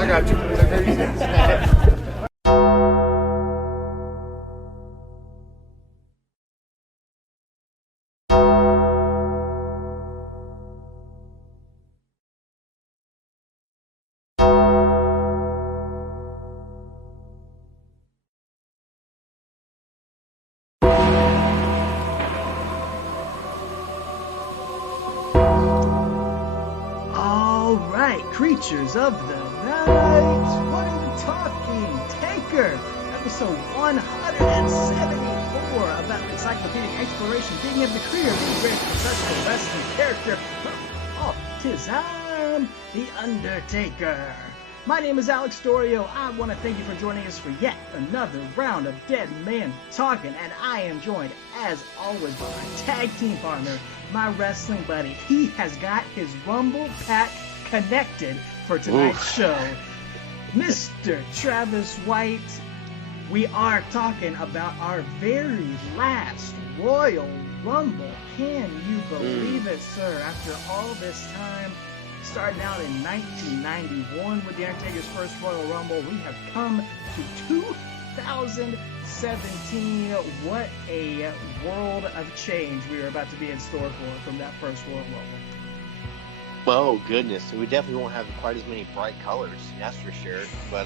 I got you. All right, creatures of the night, what are you talking? Taker, episode 174, about encyclopedic exploration, digging into the career of the great professional wrestling character from all time, the Undertaker. My name is Alex Dorio. I want to thank you for joining us for yet another round of Dead Man Talking, and I am joined, as always, by my tag team partner, my wrestling buddy. He has got his Rumble pack connected for tonight's show. Mr. Travis White, we are talking about our very last Royal Rumble. Can you believe it, sir? After all this time, starting out in 1991 with The Undertaker's first Royal Rumble, we have come to 2017. What a world of change we are about to be in store for from that first Royal Rumble. Oh, goodness. We definitely won't have quite as many bright colors, that's for sure. But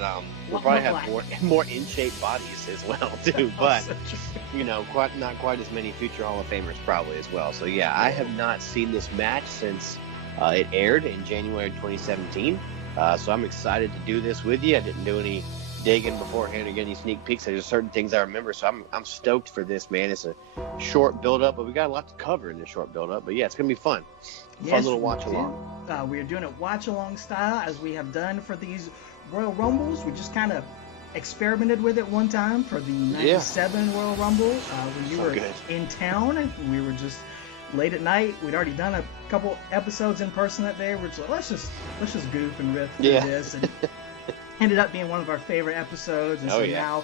we'll probably have more in-shape bodies as well, too. But, not quite as many future Hall of Famers probably as well. So, yeah, I have not seen this match since it aired in January 2017. So I'm excited to do this with you. I didn't do any digging beforehand or get any sneak peeks. There's certain things I remember. So I'm stoked for this, man. It's a short build-up, but we got a lot to cover in the short build-up. But, yeah, it's going to be fun. Fun little watch-along. We are doing it watch-along style, as we have done for these Royal Rumbles. We just kind of experimented with it one time for the 97 Royal Rumble. When you were in town, we were just late at night. We'd already done a couple episodes in person that day. We're just like, let's just goof and riff through this, and ended up being one of our favorite episodes. And now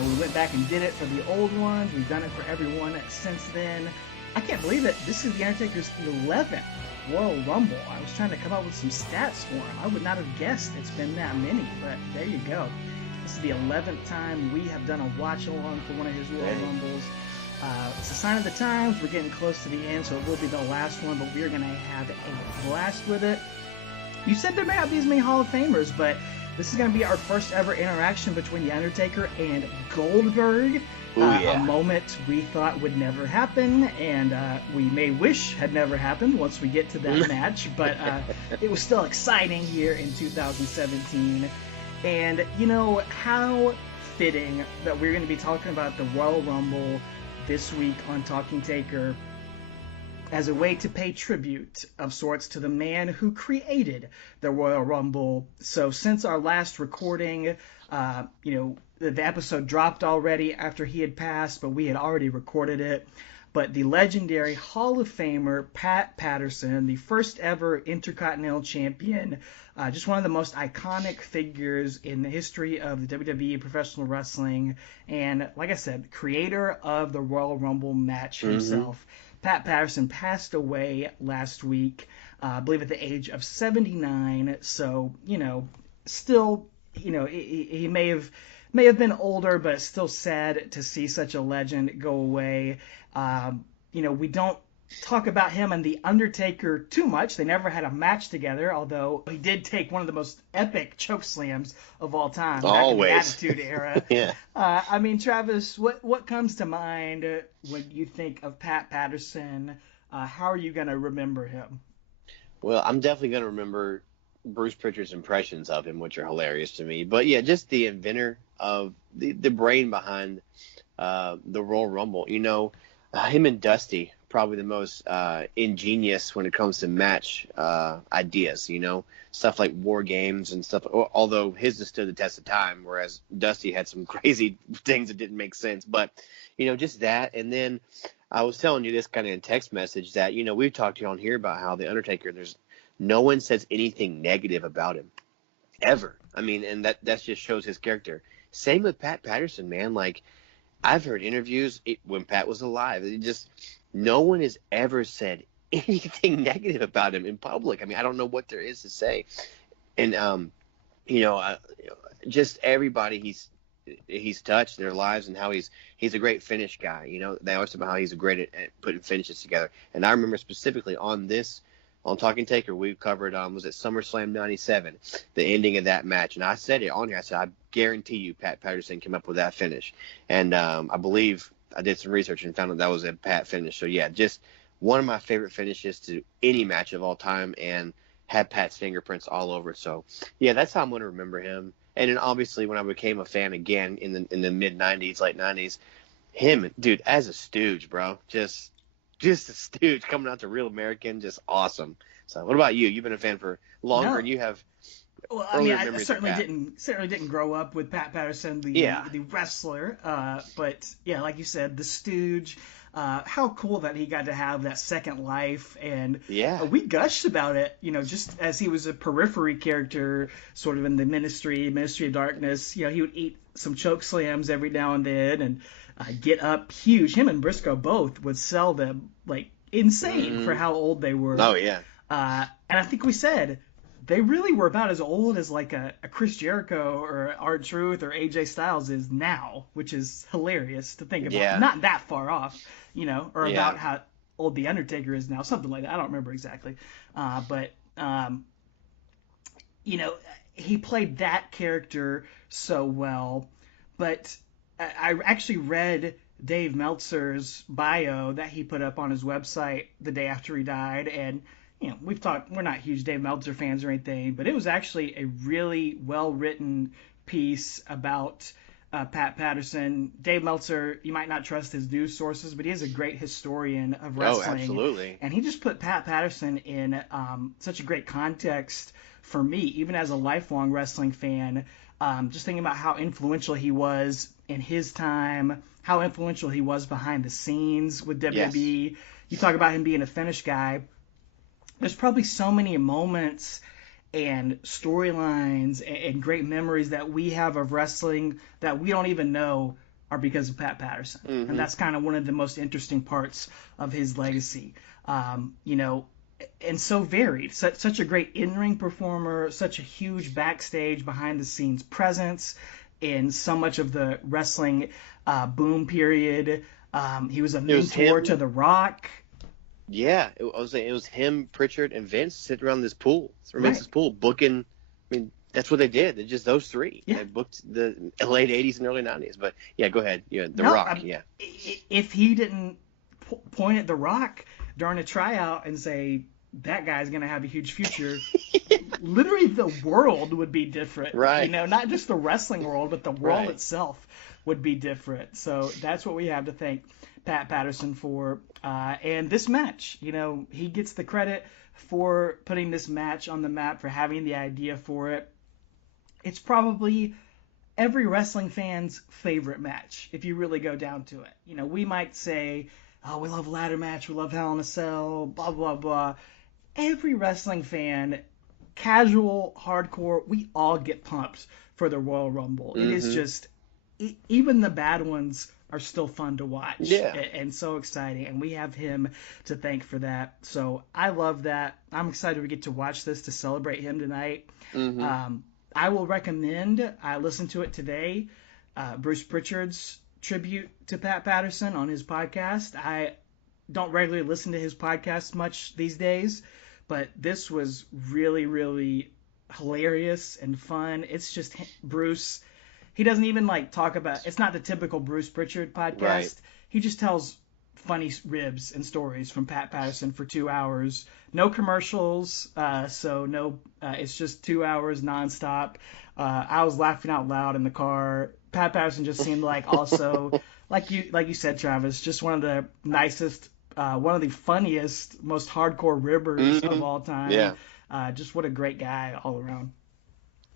we went back and did it for the old ones. We've done it for everyone since then. I can't believe it. This is the Undertaker's 11th Royal Rumble. I was trying to come up with some stats for him. I would not have guessed it's been that many, but there you go. This is the 11th time we have done a watch-along for one of his Royal Rumbles. It's a sign of the times. We're getting close to the end, so it will be the last one, but we're going to have a blast with it. You said there may not be as many Hall of Famers, but this is going to be our first ever interaction between The Undertaker and Goldberg. A moment we thought would never happen, and we may wish had never happened once we get to that match, but it was still exciting here in 2017. And, how fitting that we're going to be talking about the Royal Rumble this week on Talking Taker as a way to pay tribute of sorts to the man who created the Royal Rumble. So since our last recording, the episode dropped already after he had passed, but we had already recorded it. But the legendary Hall of Famer Pat Patterson, the first ever Intercontinental Champion, just one of the most iconic figures in the history of the WWE professional wrestling, and like I said, creator of the Royal Rumble match himself. Pat Patterson passed away last week, I believe at the age of 79. So, still, he may have been older, but it's still sad to see such a legend go away. We don't talk about him and The Undertaker too much. They never had a match together, although he did take one of the most epic choke slams of all time. Always. Back in the Attitude Era. Travis, what comes to mind when you think of Pat Patterson? How are you going to remember him? Well, I'm definitely going to remember Bruce Pritchard's impressions of him, which are hilarious to me. But, yeah, just the inventor of the brain behind the Royal Rumble. Him and Dusty, probably the most ingenious when it comes to match ideas, stuff like war games and stuff. Although his has stood the test of time, whereas Dusty had some crazy things that didn't make sense. But, just that. And then I was telling you this kind of in text message that, we've talked to you on here about how The Undertaker, no one says anything negative about him ever. I mean, and that just shows his character. Same with Pat Patterson, man. Like, I've heard interviews when Pat was alive. No one has ever said anything negative about him in public. I mean, I don't know what there is to say. And Just everybody he's touched their lives, and how he's a great finish guy. They always talk about how he's great at putting finishes together. And I remember specifically on Talking Taker, we covered was it SummerSlam '97, the ending of that match, and I said it on here. I said, I guarantee you, Pat Patterson came up with that finish, and I believe I did some research and found that was a Pat finish. So yeah, just one of my favorite finishes to any match of all time, and had Pat's fingerprints all over it. So yeah, that's how I'm going to remember him. And then obviously when I became a fan again in the mid '90s, late '90s, him, dude, as a stooge, bro, just a stooge coming out to Real American, just awesome. So what about you? You've been a fan for longer, and you have. Well, I mean, I certainly didn't grow up with Pat Patterson, the wrestler. But yeah, like you said, the stooge. How cool that he got to have that second life, and we gushed about it. Just as he was a periphery character, sort of in the Ministry of Darkness. He would eat some choke slams every now and then, and get up huge. Him and Briscoe both would sell them like insane for how old they were. Oh yeah. And I think we said they really were about as old as like a Chris Jericho or R-Truth or AJ Styles is now, which is hilarious to think about. Yeah. Not that far off, about how old the Undertaker is now, something like that. I don't remember exactly, but he played that character so well. But I actually read Dave Meltzer's bio that he put up on his website the day after he died, and we're not huge Dave Meltzer fans or anything, but it was actually a really well-written piece about Pat Patterson. Dave Meltzer, you might not trust his news sources, but he is a great historian of wrestling. Oh, absolutely. And he just put Pat Patterson in such a great context for me, even as a lifelong wrestling fan. Just thinking about how influential he was in his time, how influential he was behind the scenes with WWE. Yes. You talk about him being a finish guy. There's probably so many moments and storylines and great memories that we have of wrestling that we don't even know are because of Pat Patterson. Mm-hmm. And that's kind of one of the most interesting parts of his legacy. And so varied. Such a great in-ring performer, such a huge backstage, behind-the-scenes presence in so much of the wrestling boom period. He was a mentor to The Rock. Yeah, it was him, Pritchard, and Vince sitting around this pool, Vince's pool, booking. I mean, that's what they did. They're just those three. Yeah. They booked the late '80s and early '90s. But yeah, go ahead. Yeah, The Rock. If he didn't point at The Rock during a tryout and say that guy's gonna have a huge future, literally the world would be different. Right. Not just the wrestling world, but the world itself would be different. So that's what we have to thank Pat Patterson for. And this match, he gets the credit for putting this match on the map, for having the idea for it. It's probably every wrestling fan's favorite match, if you really go down to it. We might say, oh, we love ladder match, we love Hell in a Cell, blah, blah, blah. Every wrestling fan, casual, hardcore, we all get pumped for the Royal Rumble. Mm-hmm. It is just, even the bad ones are still fun to watch and so exciting, and we have him to thank for that. So I love that. I'm excited we get to watch this to celebrate him tonight. Mm-hmm. I will recommend, I listened to it today, Bruce Pritchard's tribute to Pat Patterson on his podcast. I don't regularly listen to his podcast much these days, but this was really, really hilarious and fun. It's just Bruce. He doesn't even talk about, it's not the typical Bruce Pritchard podcast. Right. He just tells funny ribs and stories from Pat Patterson for 2 hours. No commercials, it's just 2 hours nonstop. I was laughing out loud in the car. Pat Patterson just seemed also, like you said, Travis, just one of the nicest, one of the funniest, most hardcore ribbers of all time. Yeah. Just what a great guy all around.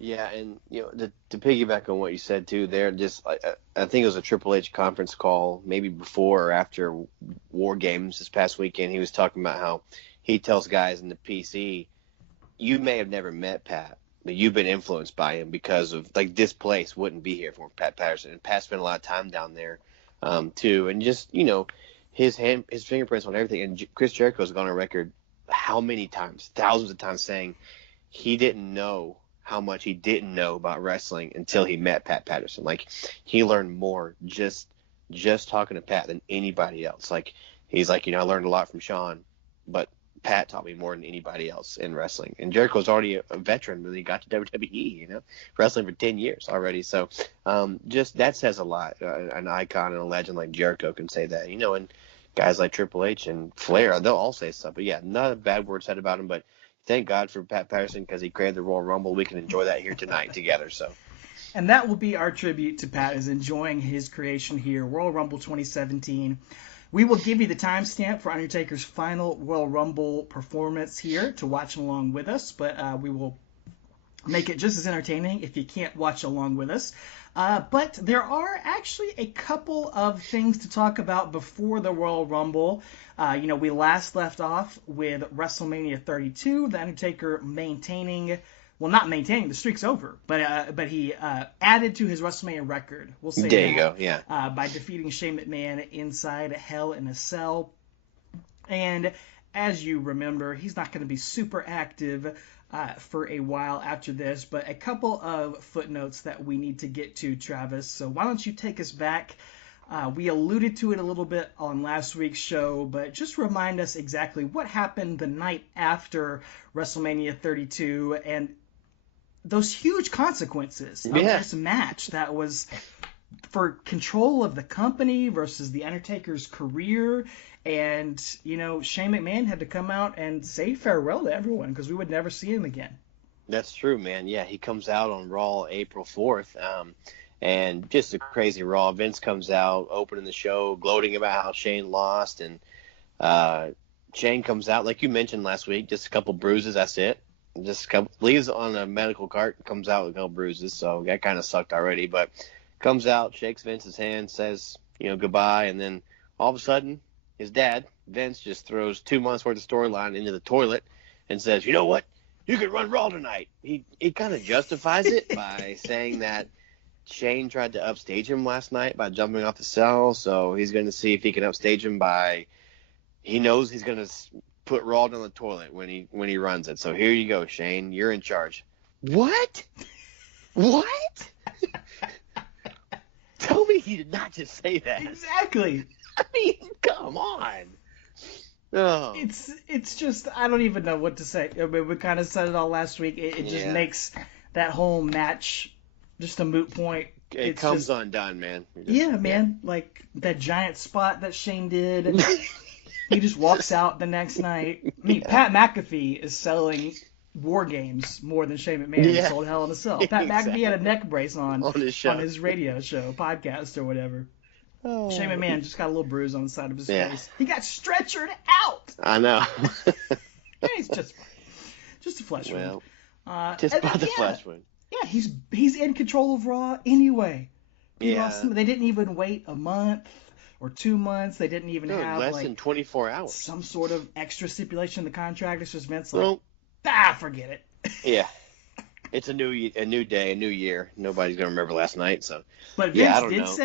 Yeah, and to piggyback on what you said too, there just I think it was a Triple H conference call, maybe before or after War Games this past weekend. He was talking about how he tells guys in the PC, you may have never met Pat, but you've been influenced by him because of this place wouldn't be here for Pat Patterson, and Pat spent a lot of time down there too, and just his fingerprints on everything. And Chris Jericho's gone on record how many times, thousands of times, saying he didn't know how much he didn't know about wrestling until he met Pat Patterson. Like, he learned more just talking to Pat than anybody else. Like, he's like, I learned a lot from Sean, but Pat taught me more than anybody else in wrestling. And Jericho's already a veteran when he got to WWE, wrestling for 10 years already. So just that says a lot. An icon and a legend like Jericho can say that, and guys like Triple H and Flair, they'll all say stuff. But yeah, not a bad word said about him, but thank God for Pat Patterson because he created the Royal Rumble. We can enjoy that here tonight together. So. And that will be our tribute to Pat, is enjoying his creation here, Royal Rumble 2017. We will give you the timestamp for Undertaker's final Royal Rumble performance here to watch along with us, but we will make it just as entertaining if you can't watch along with us. But there are actually a couple of things to talk about before the Royal Rumble. We last left off with WrestleMania 32, The Undertaker not maintaining, the streak's over, but he added to his WrestleMania record. We'll say there you go, yeah. By defeating Shane McMahon inside Hell in a Cell. And as you remember, he's not going to be super active for a while after this, but a couple of footnotes that we need to get to, Travis. So why don't you take us back? We alluded to it a little bit on last week's show, but just remind us exactly what happened the night after WrestleMania 32 and those huge consequences of this match that was for control of the company versus the Undertaker's career. And, Shane McMahon had to come out and say farewell to everyone because we would never see him again. That's true, man. Yeah, he comes out on Raw April 4th, and just a crazy Raw. Vince comes out, opening the show, gloating about how Shane lost, and Shane comes out, like you mentioned last week, just a couple bruises, that's it. Just leaves on a medical cart, comes out with no bruises, so that kind of sucked already. But comes out, shakes Vince's hand, says, goodbye, and then all of a sudden, his dad, Vince, just throws 2 months worth of storyline into the toilet and says, you know what? You can run Raw tonight. He kind of justifies it by saying that Shane tried to upstage him last night by jumping off the cell, so he's going to see if he can upstage him he knows he's going to put Raw down the toilet when he runs it. So here you go, Shane. You're in charge. What? Tell me he did not just say that. Exactly. I mean, come on. Oh. It's just, I don't even know what to say. I mean, we kind of said it all last week. It just makes that whole match just a moot point. It comes undone, man. Man. Like that giant spot that Shane did. He just walks out the next night. I mean, Pat McAfee is selling War Games more than Shane McMahon sold Hell in a Cell. Pat McAfee had a neck brace on his radio show, podcast, or whatever. Oh. Shane McMahon just got a little bruise on the side of his face. He got stretchered out. I know. He's just a flesh wound. Just about the flesh wound. Yeah, he's in control of Raw anyway. They didn't even wait a month or 2 months. They didn't even have less than 24 hours. Some sort of extra stipulation in the contract. It's just Vince forget it. Yeah. It's a new day, a new year. Nobody's gonna remember last night. So, but Vince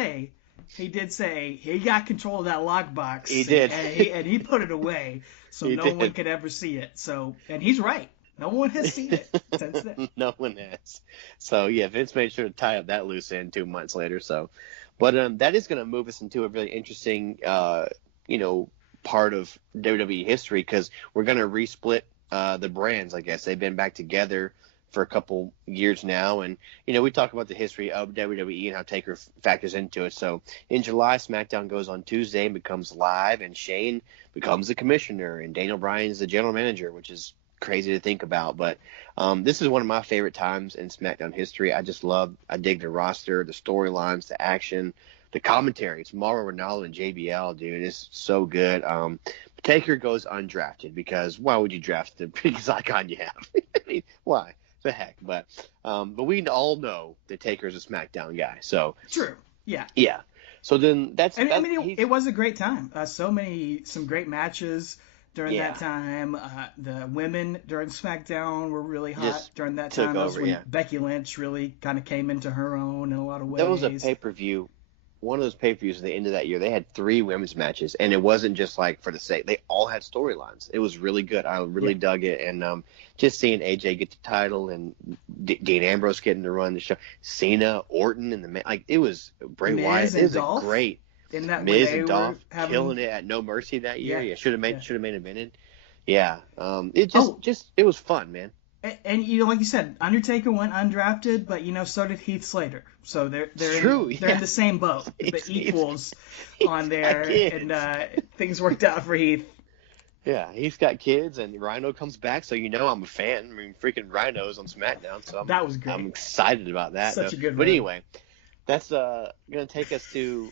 did say he got control of that lockbox. He did, and he put it away so no one could ever see it. So, and he's right. No one has seen it since then. No one has. So yeah, Vince made sure to tie up that loose end 2 months later. So, but that is going to move us into a really interesting, part of WWE history because we're going to resplit the brands. I guess they've been back together for a couple years now, and we talk about the history of WWE and how Taker factors into it. So in July, SmackDown goes on Tuesday and becomes live, and Shane becomes the commissioner, and Daniel Bryan's the general manager, which is crazy to think about. But this is one of my favorite times in SmackDown history. I dig the roster, the storylines, the action, the commentary. It's Mauro Ranallo and JBL, dude. It's so good. Taker goes undrafted because why would you draft the biggest icon you have? I mean, why? The heck, but we all know that Taker's a SmackDown guy. So true, yeah. So then it was a great time. Some great matches during that time. The women during SmackDown were really hot during that time. That was when Becky Lynch really kind of came into her own in a lot of ways. That was a pay-per-view one of those pay-per-views at the end of that year, they had 3 women's matches, and it wasn't just like for the sake. They all had storylines. It was really good. I really dug it, and just seeing AJ get the title and Dean Ambrose getting to run the show, Cena, Orton, and it was Bray Wyatt. It was a great. Miz and Dolph killing it at No Mercy that year. Yeah, should have main evented. Yeah, it was fun, man. And like you said, Undertaker went undrafted, but so did Heath Slater. So they're in the same boat, the equals on there, and things worked out for Heath. Yeah, He's got kids, and Rhino comes back, so I'm a fan. I mean, freaking Rhino's on SmackDown, so that was great. I'm excited about that. Such a good. But anyway, that's gonna take us to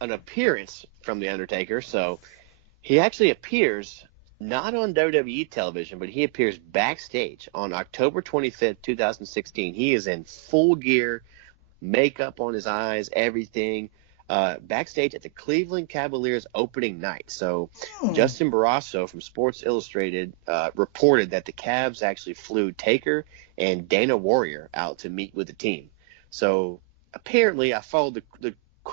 an appearance from the Undertaker. So he actually appears. Not on WWE television, but he appears backstage on October 25th, 2016. He is in full gear, makeup on his eyes, everything, backstage at the Cleveland Cavaliers opening night. So Justin Barrasso from Sports Illustrated reported that the Cavs actually flew Taker and Dana Warrior out to meet with the team. So apparently I followed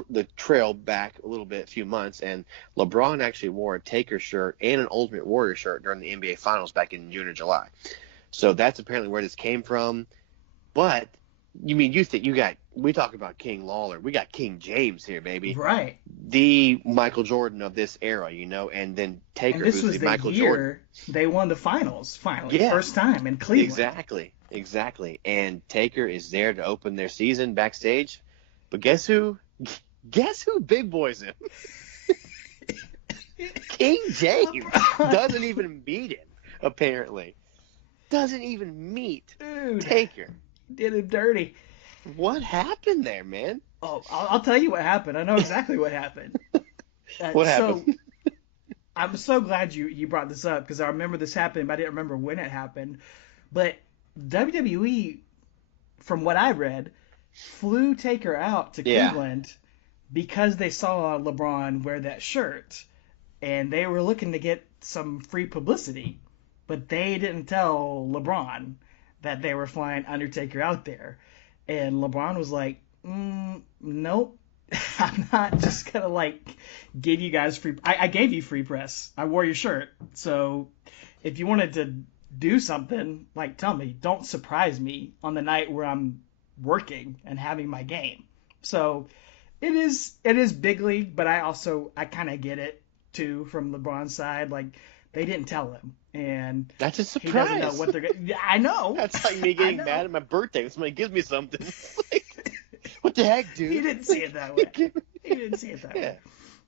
the trail back a little bit, a few months, and LeBron actually wore a Taker shirt and an Ultimate Warrior shirt during the NBA Finals back in June or July. So that's apparently where this came from. But we talk about King Lawler, we got King James here, baby. Right. The Michael Jordan of this era, and then Taker, who's the Michael Jordan. They won the finals finally, first time in Cleveland. Exactly. And Taker is there to open their season backstage. But guess who big boys him? King James doesn't even meet him, apparently. Doesn't even meet Taker. Did him dirty. What happened there, man? Oh, I'll tell you what happened. I know exactly what happened. What happened? I'm so glad you brought this up, because I remember this happening, but I didn't remember when it happened. But WWE, from what I read, flew Taker out to Cleveland because they saw LeBron wear that shirt, and they were looking to get some free publicity, but they didn't tell LeBron that they were flying Undertaker out there. And LeBron was like, nope, I'm not just gonna give you guys free. I gave you free press. I wore your shirt. So if you wanted to do something, tell me. Don't surprise me on the night where I'm working and having my game. So it is big league, but I kind of get it too from LeBron's side. They didn't tell him, and that's a surprise. He doesn't know what they're gonna. I know. That's like me getting mad at my birthday when somebody gives me something. What the heck, dude? He didn't see it that way.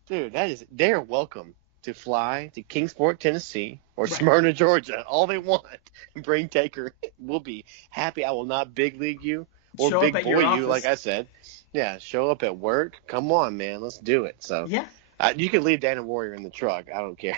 Dude, they're welcome to fly to Kingsport, Tennessee, or Smyrna, Georgia. All they want, and bring Taker. We'll be happy. I will not big league you or show big boy you, like I said. Yeah, show up at work. Come on, man, let's do it. So yeah, you can leave Dana Warrior in the truck. I don't care.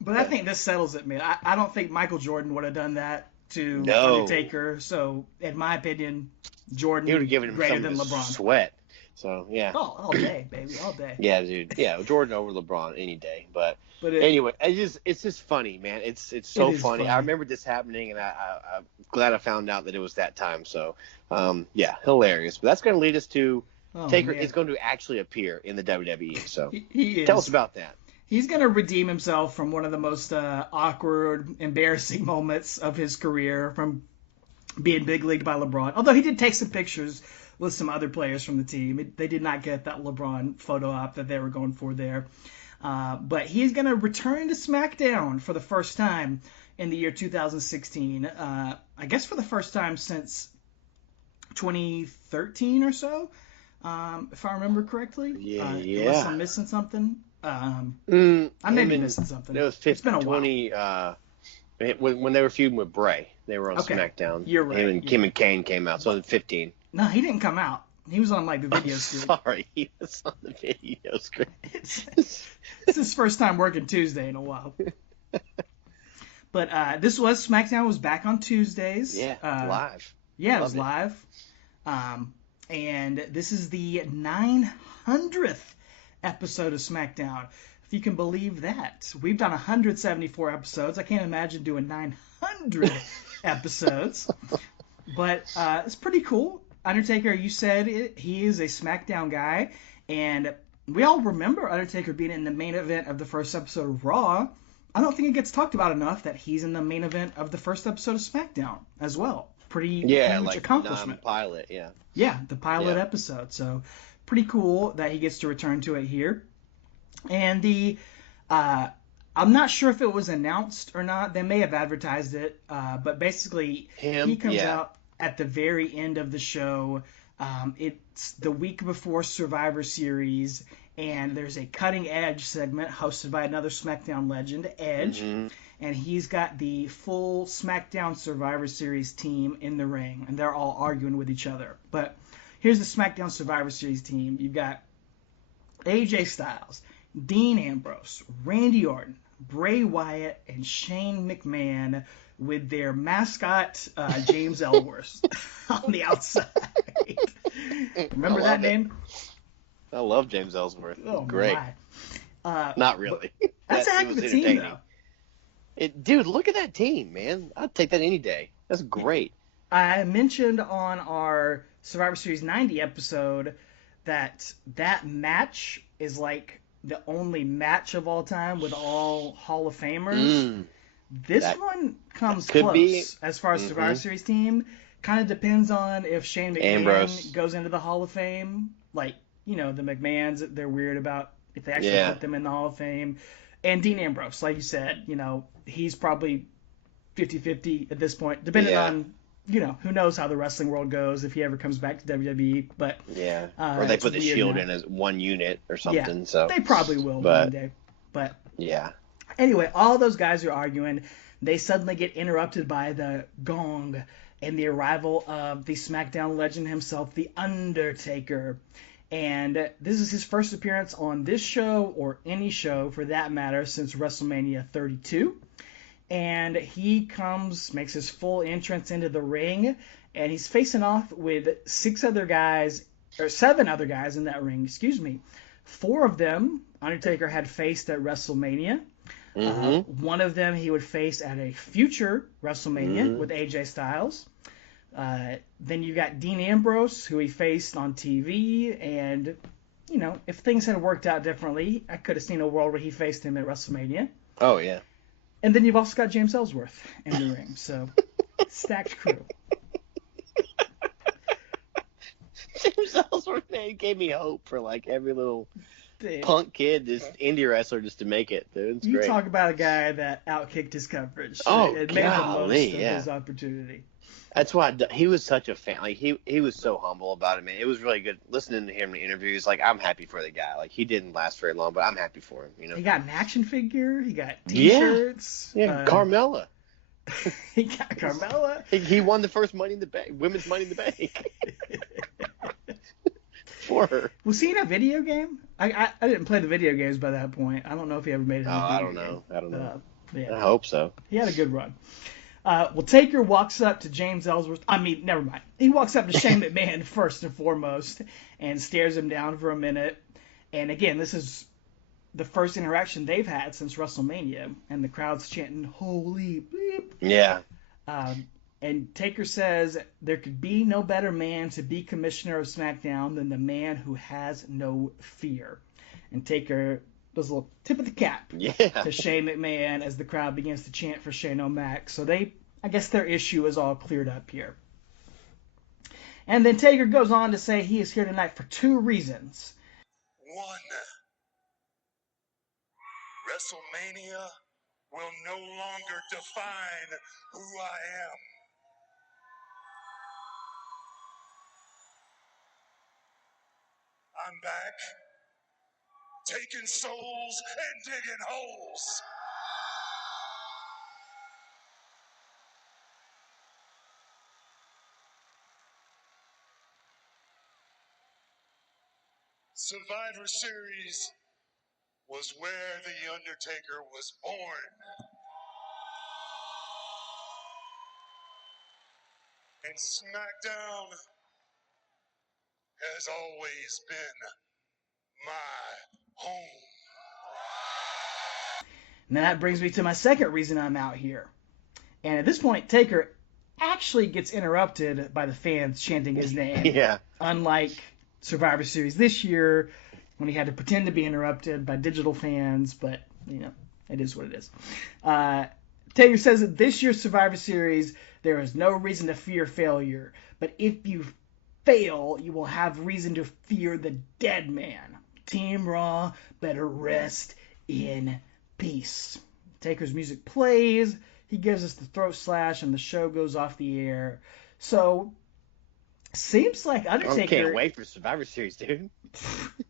But I think this settles it, man. I don't think Michael Jordan would have done that to Undertaker. So, in my opinion, Jordan he would have given him greater than LeBron. Sweat. So yeah. Oh, all day, baby, all day. Yeah, dude. Yeah, Jordan over LeBron any day. But anyway, it's just funny, man. It's so funny. I remember this happening, and I'm glad I found out that it was that time. So yeah, hilarious. But that's going to lead us to Taker is going to actually appear in the WWE. So he is. Tell us about that. He's going to redeem himself from one of the most awkward, embarrassing moments of his career, from being big leagued by LeBron. Although he did take some pictures with some other players from the team. They did not get that LeBron photo op that they were going for there. But he's going to return to SmackDown for the first time in the year 2016. I guess for the first time since 2013 or so, if I remember correctly. Unless I'm missing something. I may be missing something. It was 15, it's been a while. When they were feuding with Bray, they were on SmackDown. You're right. Kim and Kane came out, so it was 15. No, he didn't come out. He was on the video screen. Sorry, he was on the video screen. It's his first time working Tuesday in a while. But this was SmackDown was back on Tuesdays. Yeah, live. Yeah, it was live. And this is the 900th episode of SmackDown, if you can believe that. We've done 174 episodes. I can't imagine doing 900 episodes, but it's pretty cool. Undertaker, you said he is a SmackDown guy, And we all remember Undertaker being in the main event of the first episode of Raw. I don't think it gets talked about enough that he's in the main event of the first episode of SmackDown as well. Pretty huge like accomplishment. Non-pilot, yeah. Yeah, the pilot episode. So pretty cool that he gets to return to it here. And I'm not sure if it was announced or not. They may have advertised it, but basically he comes out at the very end of the show. It's the week before Survivor Series, and there's a cutting edge segment hosted by another SmackDown legend, Edge, and he's got the full SmackDown Survivor Series team in the ring, and they're all arguing with each other. But here's the SmackDown Survivor Series team. You've got AJ Styles, Dean Ambrose, Randy Orton, Bray Wyatt, and Shane McMahon with their mascot, James Ellsworth, on the outside. Remember that name? I love James Ellsworth. Oh, great. Not really. That's a heck of a team, though. Dude, look at that team, man. I'd take that any day. That's great. I mentioned on our Survivor Series 90 episode that match is like the only match of all time with all Hall of Famers. This one comes close as far as Survivor Series team. Kind of depends on if Shane McMahon goes into the Hall of Fame. Like, the McMahons, they're weird about if they actually put them in the Hall of Fame. And Dean Ambrose, like you said, he's probably 50-50 at this point, depending on, who knows how the wrestling world goes if he ever comes back to WWE. But or they put the Shield in as one unit or something. Yeah, so they probably will one day. But anyway, all those guys are arguing. They suddenly get interrupted by the gong and the arrival of the SmackDown legend himself, The Undertaker. And this is his first appearance on this show, or any show for that matter, since WrestleMania 32. And he makes his full entrance into the ring, and he's facing off with 7 other guys in that ring, 4 of them Undertaker had faced at WrestleMania. One of them he would face at a future WrestleMania with AJ Styles. Then you got Dean Ambrose, who he faced on TV, and if things had worked out differently, I could have seen a world where he faced him at WrestleMania. Oh yeah. And then you've also got James Ellsworth in the ring, so stacked crew. James Ellsworth, man, gave me hope for like every little punk kid, just indie wrestler, just to make it, dude. It's great. You talk about a guy that outkicked his coverage. Oh, it made the most of his opportunity. That's why he was such a fan. Like he was so humble about it, man. It was really good listening to him in interviews. Like, I'm happy for the guy. Like, he didn't last very long, but I'm happy for him. He got an action figure. He got T-shirts. Yeah, Carmella. He got Carmella. He won the first women's Money in the Bank. For her. Was he in a video game? I didn't play the video games by that point. I don't know if he ever made it. I don't know. Yeah. I hope so. He had a good run. Well, Taker walks up to James Ellsworth. Never mind. He walks up to Shane McMahon first and foremost and stares him down for a minute. And again, this is the first interaction they've had since WrestleMania, and the crowd's chanting, "Holy bleep!" Yeah. And Taker says there could be no better man to be commissioner of SmackDown than the man who has no fear. And Taker does a little tip of the cap to Shane McMahon as the crowd begins to chant for Shane O'Mac. So I guess their issue is all cleared up here. And then Taker goes on to say he is here tonight for 2 reasons. 1, WrestleMania will no longer define who I am. I'm back, taking souls and digging holes. Survivor Series was where The Undertaker was born. And SmackDown has always been my home. Now that brings me to my second reason I'm out here. And at this point, Taker actually gets interrupted by the fans chanting his name. Yeah. Unlike Survivor Series this year, when he had to pretend to be interrupted by digital fans, but, it is what it is. Taker says that this year's Survivor Series, there is no reason to fear failure, but if you fail, you will have reason to fear the dead man. Team Raw better rest in peace. Taker's music plays, he gives us the throat slash, and the show goes off the air. So, seems like Undertaker... I can't wait for Survivor Series, dude.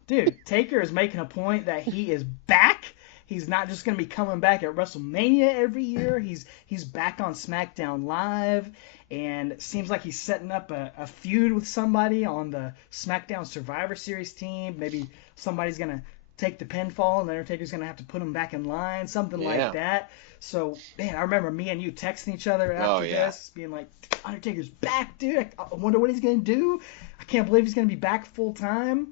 Dude, Taker is making a point that he is back. He's not just going to be coming back at WrestleMania every year. He's back on SmackDown Live, and it seems like he's setting up a feud with somebody on the SmackDown Survivor Series team. Maybe somebody's going to take the pinfall, and Undertaker's going to have to put him back in line, something like that. So, man, I remember me and you texting each other after this, being like, Undertaker's back, dude. I wonder what he's going to do. I can't believe he's going to be back full time.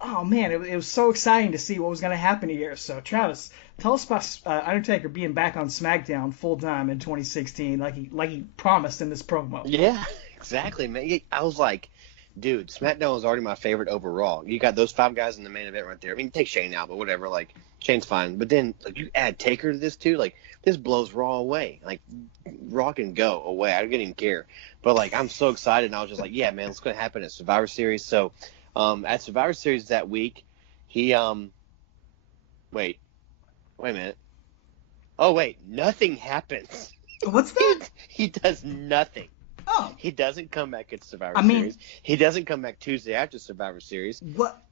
Oh, man, it was so exciting to see what was going to happen here. So, Travis, tell us about Undertaker being back on SmackDown full time in 2016, like he promised in this promo. Yeah, exactly, man. I was like, dude, SmackDown was already my favorite overall. You got those 5 guys in the main event right there. I mean, take Shane out, but whatever. Like, Shane's fine. But then, like, you add Taker to this, too. Like, this blows Raw away. Like, Raw can go away. I don't even care. But, like, I'm so excited. And I was just like, yeah, man, it's going to happen at Survivor Series. So, at Survivor Series that week, he, wait a minute. Oh, wait, nothing happens. What's that? He does nothing. Oh. He doesn't come back at Survivor Series. He doesn't come back Tuesday after Survivor Series. What?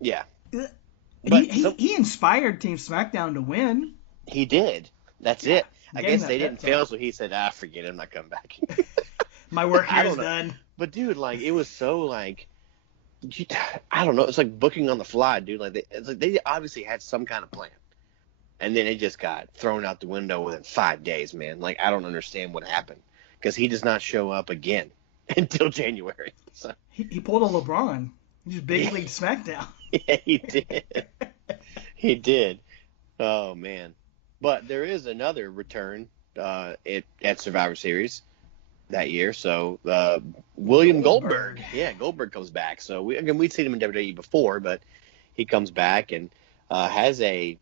Yeah. But he inspired Team SmackDown to win. He did. That's it. I guess they didn't fail, so he said, forget it, I'm not coming back. My work here is done. But, dude, like, it was so, like, I don't know. It's like booking on the fly, dude. Like, they obviously had some kind of plan. And then it just got thrown out the window within 5 days, man. Like, I don't understand what happened. Because he does not show up again until January. So. He pulled a LeBron. He just big league SmackDown. Yeah, he did. He did. Oh, man. But there is another return at Survivor Series that year. So, William Goldberg. Yeah, Goldberg comes back. So, we'd seen him in WWE before, but he comes back and has a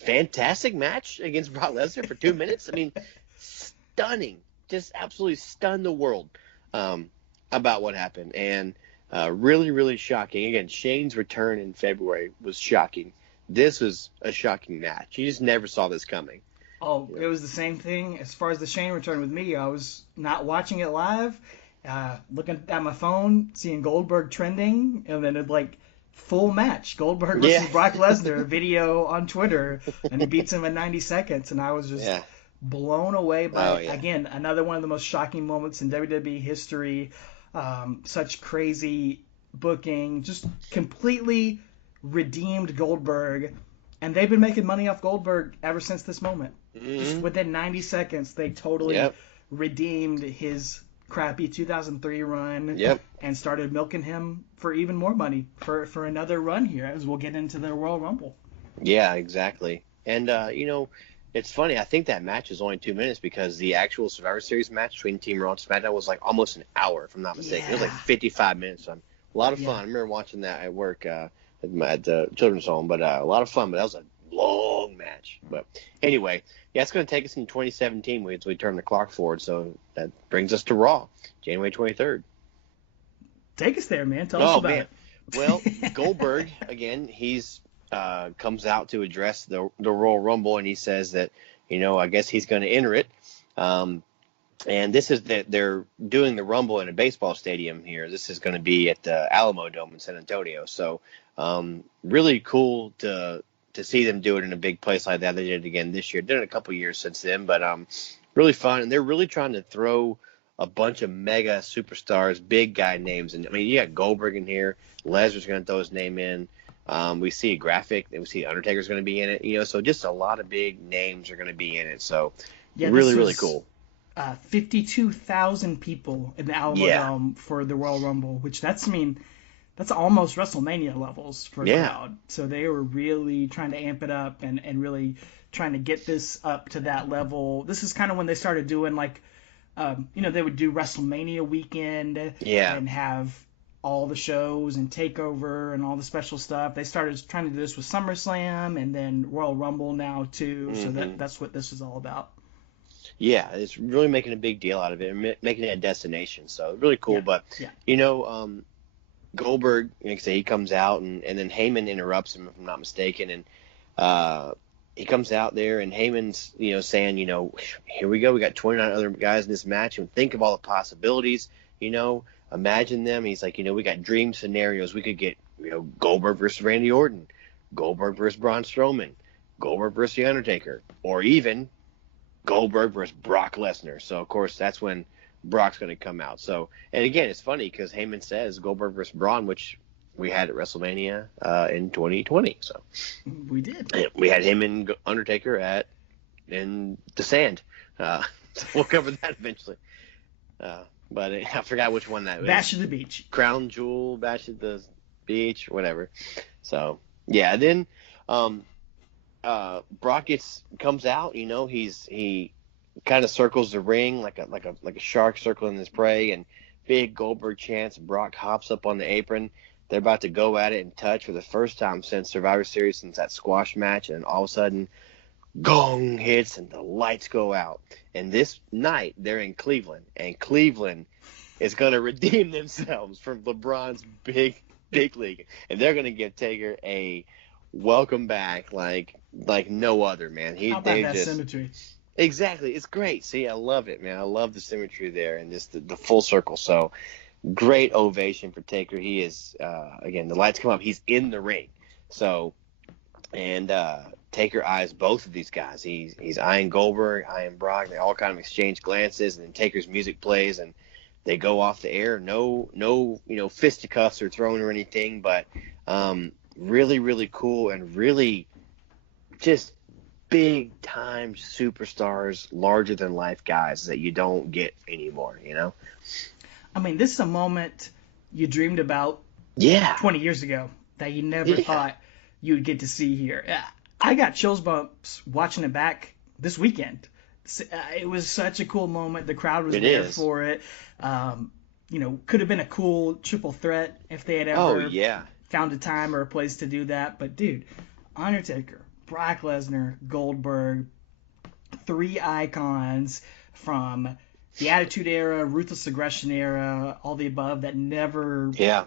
fantastic match against Brock Lesnar for 2 minutes. I mean, stunning. Just absolutely stunned the world about what happened. And really, really shocking. Again, Shane's return in February was shocking. This was a shocking match. You just never saw this coming. Oh, it was the same thing as far as the Shane return with me. I was not watching it live, looking at my phone, seeing Goldberg trending, and then full match. Goldberg versus Brock Lesnar video on Twitter, and he beats him in 90 seconds, and I was just blown away by, again, another one of the most shocking moments in WWE history. Such crazy booking, just completely redeemed Goldberg, and they've been making money off Goldberg ever since this moment. Mm-hmm. Just within 90 seconds, they totally redeemed his crappy 2003 run and started milking him for even more money for another run here, as we'll get into the Royal Rumble. Yeah, exactly. And, it's funny. I think that match is only 2 minutes because the actual Survivor Series match between Team Raw and SmackDown was like almost an hour, if I'm not mistaken. It was like 55 minutes. So a lot of fun. I remember watching that at work at the children's home, but a lot of fun. But that was a long match. But anyway, it's going to take us in 2017 as we turn the clock forward. So that brings us to Raw, January 23rd. Take us there, man. Tell us about it. Well, Goldberg, again, he's comes out to address the Royal Rumble, and he says that, I guess he's going to enter it. And this is that they're doing the Rumble in a baseball stadium here. This is going to be at the Alamo Dome in San Antonio. So really cool to see them do it in a big place like that. They did it again this year. Did it a couple years since then, but really fun. And they're really trying to throw a bunch of mega superstars, big guy names. And I mean, you got Goldberg in here. Lesnar's going to throw his name in. We see a graphic. We see Undertaker's going to be in it. So just a lot of big names are going to be in it. So really cool. 52,000 people in the Alamo Dome for the Royal Rumble, which that's almost WrestleMania levels for a crowd. So they were really trying to amp it up and really trying to get this up to that level. This is kind of when they started doing they would do WrestleMania weekend and have all the shows and Takeover and all the special stuff. They started trying to do this with SummerSlam and then Royal Rumble now too. So that's what this is all about. Yeah, it's really making a big deal out of it and making it a destination. So really cool. But, Goldberg, like I say, he comes out and then Heyman interrupts him, if I'm not mistaken. And he comes out there and Heyman's, saying, here we go. We got 29 other guys in this match. And think of all the possibilities, imagine them. He's like, we got dream scenarios. We could get, Goldberg versus Randy Orton, Goldberg versus Braun Strowman, Goldberg versus The Undertaker, or even Goldberg versus Brock Lesnar. So, of course, that's when Brock's going to come out. So, and again, it's funny because Heyman says Goldberg versus Braun, which we had at WrestleMania in 2020. So we did. We had him and Undertaker in the sand. So we'll cover that eventually. But I forgot which one that was. Bash at the Beach. Crown Jewel, Bash at the Beach, whatever. So, yeah. Then Brock comes out. He kind of circles the ring like a shark circling his prey, and big Goldberg chants. Brock hops up on the apron. They're about to go at it and touch for the first time since Survivor Series, since that squash match, and all of a sudden, gong hits and the lights go out. And this night, they're in Cleveland, and Cleveland is going to redeem themselves from LeBron's big league, and they're going to give Taker a welcome back like no other, man. How about that symmetry? Exactly. It's great. See, I love it, man. I love the symmetry there and just the full circle. So great ovation for Taker. He is, again, the lights come up. He's in the ring. So, and Taker eyes both of these guys. He's eyeing Goldberg, eyeing Brock. They all kind of exchange glances, and then Taker's music plays, and they go off the air. No, fisticuffs are thrown or anything, but really, really cool and really just big time superstars, larger than life guys that you don't get anymore, I mean, this is a moment you dreamed about 20 years ago that you never thought you would get to see here. I got chills bumps watching it back this weekend. It was such a cool moment. The crowd was there for it. Could have been a cool triple threat if they had ever found a time or a place to do that. But, dude, Undertaker, Brock Lesnar, Goldberg, three icons from the Attitude Era, Ruthless Aggression Era, all the above that never... Yeah.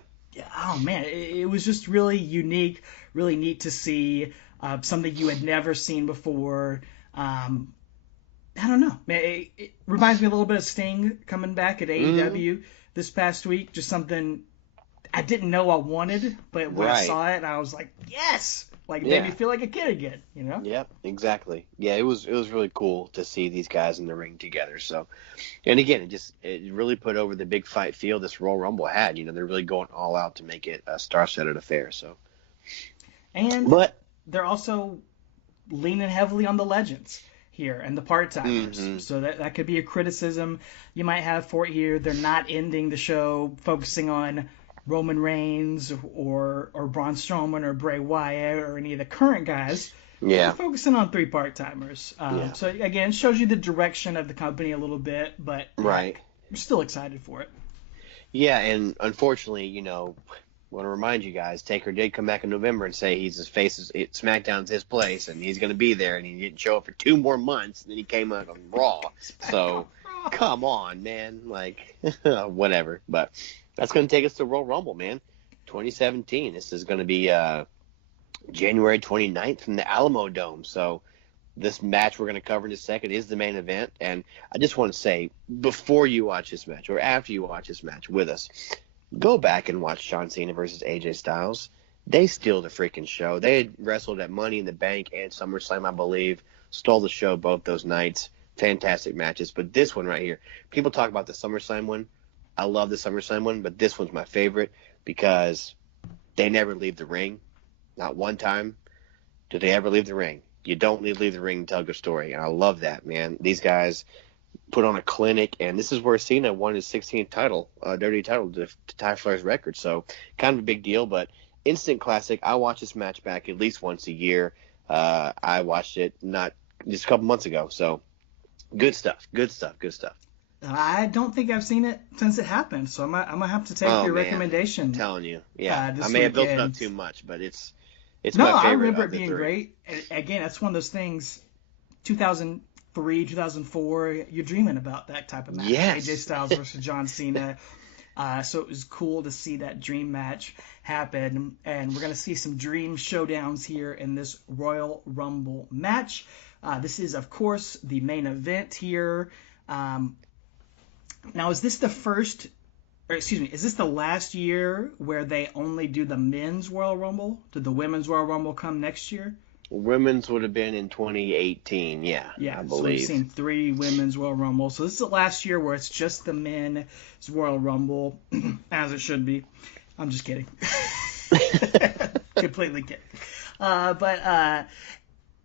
Oh, man, it was just really unique, really neat to see, something you had never seen before. I don't know. It reminds me a little bit of Sting coming back at AEW this past week. Just something I didn't know I wanted, but when I saw it, I was like, yes! Like, it made me feel like a kid again, Yep, exactly. Yeah, it was really cool to see these guys in the ring together. So, and again, it really put over the big fight feel this Royal Rumble had. They're really going all out to make it a star-studded affair. So, but they're also leaning heavily on the legends here and the part-timers. Mm-hmm. So that could be a criticism you might have for it here. They're not ending the show focusing on Roman Reigns or Braun Strowman or Bray Wyatt or any of the current guys. Yeah. We're focusing on three part-timers. So, again, shows you the direction of the company a little bit, but we're still excited for it. Yeah, and unfortunately, want to remind you guys, Taker did come back in November and say SmackDown's his place, and he's going to be there, and he didn't show up for 2 more months, and then he came out on Raw. So, come on, man. Whatever. But that's going to take us to Royal Rumble, man. 2017. This is going to be January 29th from the Alamo Dome. So this match we're going to cover in a second is the main event. And I just want to say, before you watch this match or after you watch this match with us, go back and watch John Cena versus AJ Styles. They steal the freaking show. They had wrestled at Money in the Bank and SummerSlam, I believe. Stole the show both those nights. Fantastic matches. But this one right here, people talk about the SummerSlam one. I love the SummerSlam one, but this one's my favorite because they never leave the ring. Not one time do they ever leave the ring. You don't leave the ring and tell a good story, and I love that, man. These guys put on a clinic, and this is where Cena won his 16th title, WWE title, to tie Flair's record. So kind of a big deal, but instant classic. I watch this match back at least once a year. I watched it not just a couple months ago. So good stuff. I don't think I've seen it since it happened, so I'm gonna have to take your recommendation. I'm telling you, yeah. I This may have built it weekend. up too much, but it's No, my I favorite remember of it the being three. great. Again, that's one of those things. 2003, 2004. You're dreaming about that type of match. Yes. AJ Styles versus John Cena. So it was cool to see that dream match happen, and we're gonna see some dream showdowns here in this Royal Rumble match. This is, of course, the main event here. Now, is this the first, or excuse me, is this the last year where they only do the men's Royal Rumble? Did the women's Royal Rumble come next year? Women's would have been in 2018, Yeah, I so we've believe. seen 3 women's Royal Rumble. So this is the last year where it's just the men's Royal Rumble, as it should be. I'm just kidding. Completely kidding. But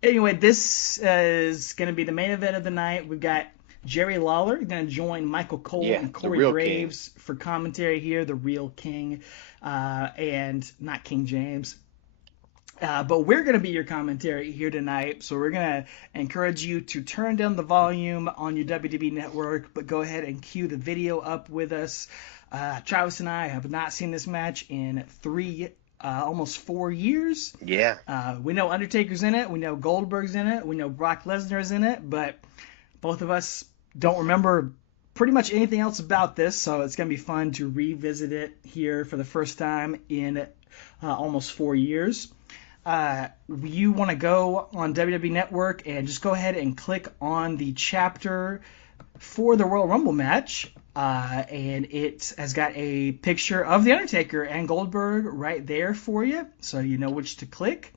anyway, this is going to be the main event of the night. We've got Jerry Lawler going to join Michael Cole and Corey Graves for commentary here, the real king, and not King James. But we're going to be your commentary here tonight, so we're going to encourage you to turn down the volume on your WWE network, but go ahead and cue the video up with us. Travis and I have not seen this match in almost 4 years. Yeah. We know Undertaker's in it, we know Goldberg's in it, we know Brock Lesnar's in it, but both of us don't remember pretty much anything else about this, so it's going to be fun to revisit it here for the first time in almost 4 years. You want to go on WWE Network and just go ahead and click on the chapter for the Royal Rumble match, and it has got a picture of The Undertaker and Goldberg right there for you, so you know which to click.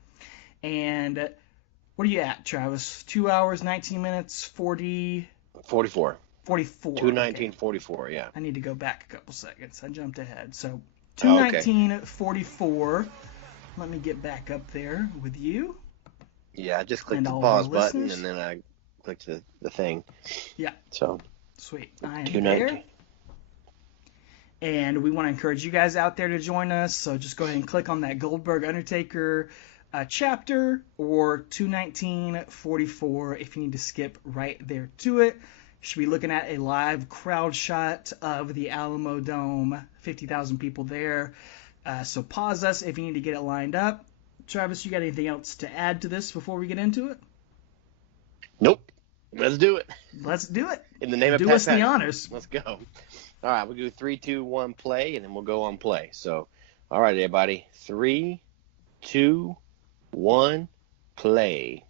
And what are you at, Travis? 2 hours, 19 minutes, 44. 2:19:44, yeah. I need to go back a couple seconds. I jumped ahead. So 2:19:44. Let me get back up there with you. Yeah, I just clicked the pause button and then I clicked the thing. Yeah. So sweet. I am there. 2:19. And we want to encourage you guys out there to join us. So just go ahead and click on that Goldberg Undertaker chapter, or 2:19:44 if you need to skip right there to it. You should be looking at a live crowd shot of the Alamo Dome, 50,000 people there. So pause us if you need to get it lined up. Travis, you got anything else to add to this before we get into it? Nope. Let's do it. Let's do it. In the name of do Pat us Patterson. The honors. Let's go. All right, we'll do 3, 2, 1, play, and then we'll go on play. So, all right, everybody. 3, 2, 1, play.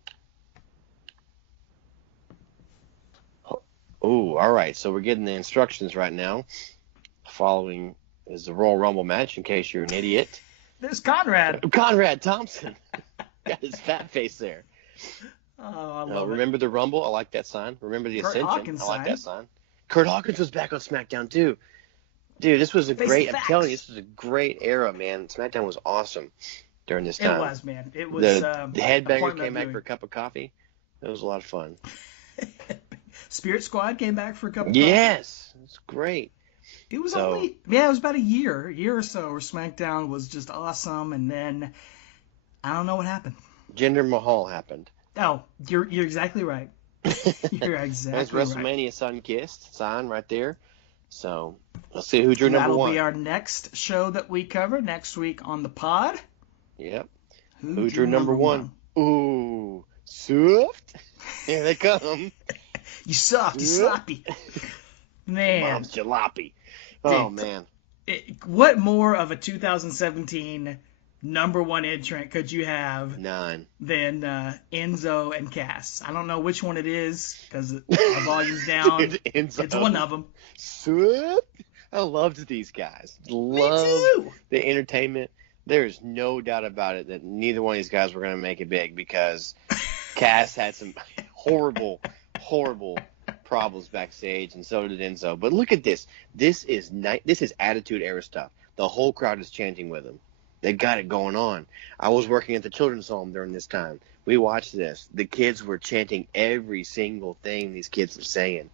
Oh, all right. So we're getting the instructions right now. Following is the Royal Rumble match, in case you're an idiot. There's Conrad. Conrad Thompson. Got his fat face there. Oh, I love it. Remember the Rumble? I like that sign. Remember the Ascension? Hawkins I like sign. that sign. Kurt Hawkins was back on SmackDown, too. Dude, this was a great, I'm telling you, this was a great era, man. SmackDown was awesome during this time. It was, man. It was. The Headbanger came back for a cup of coffee. It was a lot of fun. Spirit Squad came back for a cup of Yes. It was great. It was it was about a year or so where SmackDown was just awesome, and then I don't know what happened. Jinder Mahal happened. Oh, you're exactly right. You're exactly That's WrestleMania Sun-Kissed sign right there. So let's see who drew number 1. That'll be our next show that we cover next week on the pod. Yep. Who drew number 1? Ooh, soft. Here they come. You soft, you sloppy. Man. Mom's jalopy. Oh, man. What more of a 2017 number 1 entrant could you have None. than Enzo and Cass? I don't know which one it is because the volume's down. It's one of them. I loved these guys. Me too. The entertainment. There's no doubt about it that neither one of these guys were going to make it big because Cass had some horrible problems backstage, and so did Enzo. But look at this. This is Attitude Era stuff. The whole crowd is chanting with him. They got it going on. I was working at the children's home during this time. We watched this. The kids were chanting every single thing these kids were saying.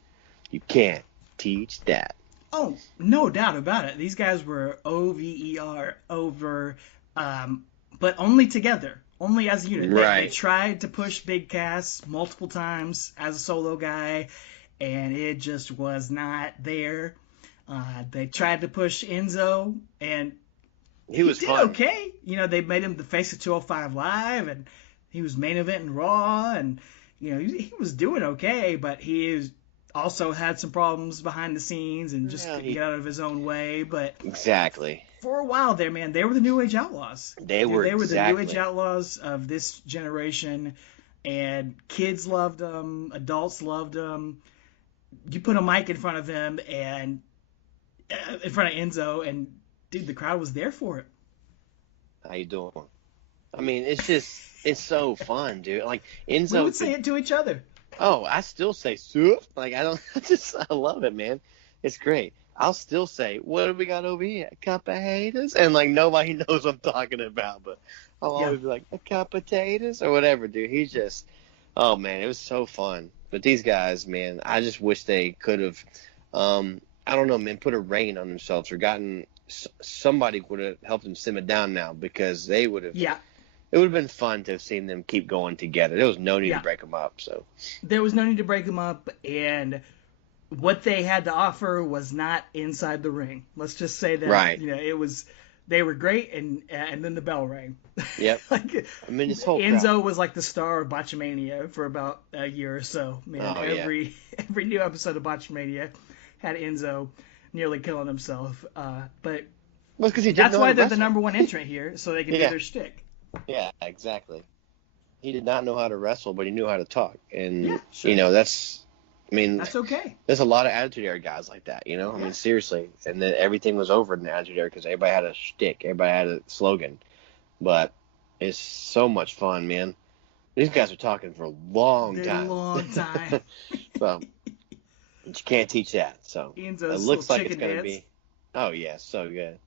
You can't teach that. Oh, no doubt about it. These guys were OVER, over, but only together. Only as a unit. Right. They tried to push Big Cass multiple times as a solo guy, and it just was not there. They tried to push Enzo, and he was did fun. Okay. They made him the face of 205 Live, and he was main eventing Raw, and he was doing okay, but he also had some problems behind the scenes and just couldn't get out of his own way. But exactly, for a while there, man, they were the New Age Outlaws. They were the New Age Outlaws of this generation, and kids loved them, adults loved them. You put a mic in front of him and in front of Enzo, and dude, the crowd was there for it. How you doing? I mean, it's so fun, dude. Like Enzo, we would say it to each other. Oh, I still say soup. Like I love it, man. It's great. I'll still say, what do we got over here? A cup of haters? And like nobody knows what I'm talking about, but I'll always be like, a cup of taters or whatever, dude. He's just, oh man, it was so fun. But these guys, man, I just wish they could have, I don't know, man, put a rein on themselves or gotten somebody would have helped them simmer down now, because they would have. Yeah. It would have been fun to have seen them keep going together. There was no need to break them up. So there was no need to break them up, and what they had to offer was not inside the ring. Let's just say that. Right. It was. They were great, and then the bell rang. Yep. Like, I mean, this whole Enzo crowd was like the star of Botchamania for about a year or so. Man, every new episode of Botchamania had Enzo nearly killing himself. But that's why they're the number one entrant here, so they can do their shtick. Yeah, exactly. He did not know how to wrestle, but he knew how to talk, and that's okay. There's a lot of Attitude Era guys like that, I mean, seriously. And then everything was over in the Attitude Era because everybody had a shtick, everybody had a slogan. But it's so much fun, man. These guys are talking for a long time. So but you can't teach that. So Enzo's it looks like it's going to be. Oh yeah, so good.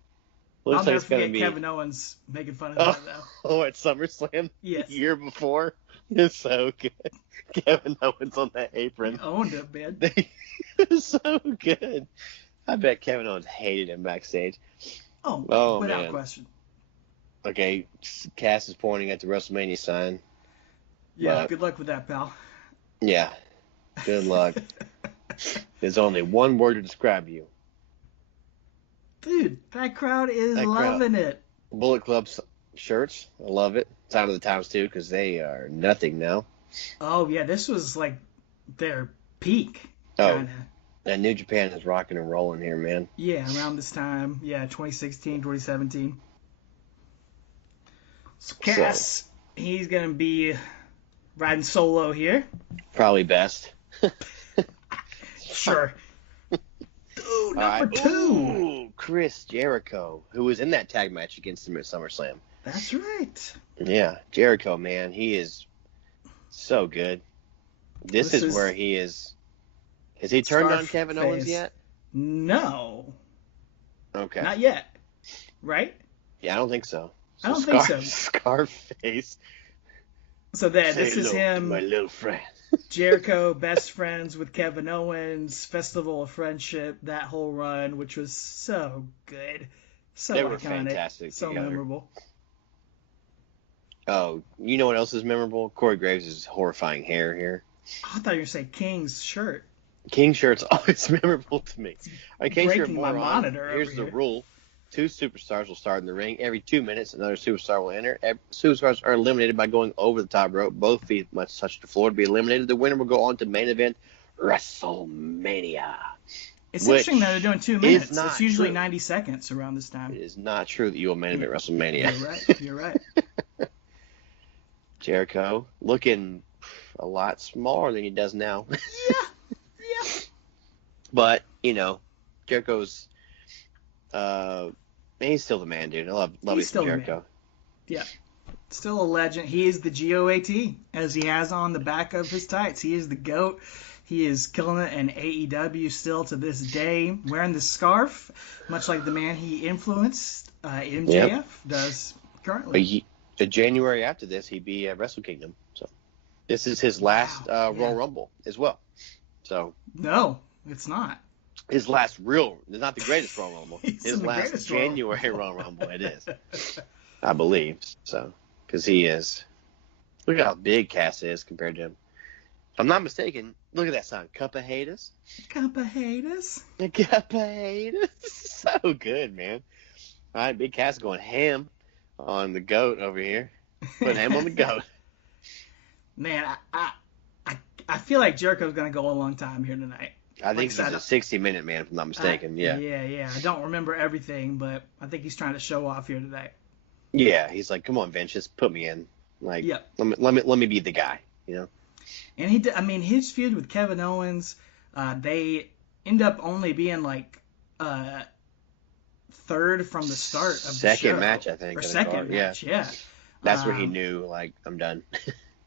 I'll never forget Kevin Owens making fun of that, though. Oh, at SummerSlam? Yes. The year before? It's so good. Kevin Owens on that apron. He owned it, man. It's so good. I bet Kevin Owens hated him backstage. Oh without question. Okay, Cass is pointing at the WrestleMania sign. Yeah, good luck with that, pal. Yeah, good luck. There's only one word to describe you. Dude, that crowd is loving it. Bullet Club shirts, I love it. Sign of the times too, because they are nothing now. Oh yeah, this was like their peak. Kinda. And New Japan is rocking and rolling here, man. Yeah, around this time. Yeah, 2016, 2017. So Cass, he's gonna be riding solo here. Probably best. Sure. Ooh, number 2. Ooh, Chris Jericho, who was in that tag match against him at SummerSlam. That's right. Yeah, Jericho, man, he is so good. This is where he is. Has he turned on Kevin Owens yet? No. Okay. Not yet. Right? Yeah, I don't think so. I don't think so. Scarface. So this is him. My little friend. Jericho, best friends with Kevin Owens, Festival of Friendship, that whole run, which was so good. So they iconic. Were fantastic so together. Memorable. Oh, you know what else is memorable? Corey Graves' horrifying hair here. Oh, I thought you were saying King's shirt. King's shirt's always memorable to me. In case you're more my monitor here's the rule. 2 superstars will start in the ring. Every 2 minutes, another superstar will enter. Superstars are eliminated by going over the top rope. Both feet must touch the floor to be eliminated. The winner will go on to main event WrestleMania. It's interesting that they're doing 2 minutes. It's usually 90 seconds around this time. It is not true that you will main event WrestleMania. You're right. You're right. Jericho looking a lot smaller than he does now. Yeah. But, Jericho's he's still the man, dude. I love me some Jericho. Yeah. Still a legend. He is the GOAT, as he has on the back of his tights. He is the GOAT. He is killing it in AEW still to this day, wearing the scarf, much like the man he influenced, MJF, does currently. The January after this, he'd be at Wrestle Kingdom. So this is his last Royal Rumble as well. So no, it's not. His last not the greatest Royal Rumble. His last January Royal Rumble, it is. I believe so. Because he is. Look at how big Cass is compared to him. I'm not mistaken. Look at that song, Cup of Haters. Cup of Haters. Cup of Haters. So good, man. All right, Big Cass going ham on the goat over here. Put ham on the goat. Man, I feel like Jericho's going to go a long time here tonight. I think he's a 60-minute man, if I'm not mistaken. Yeah. I don't remember everything, but I think he's trying to show off here tonight. Yeah, he's like, come on, Vince, just put me in. Like, yep. let me be the guy, you know? And he did, I mean, his feud with Kevin Owens, they end up only being like third from the start of the show. Second match, I think. Or second match, yeah. That's where he knew, like, I'm done.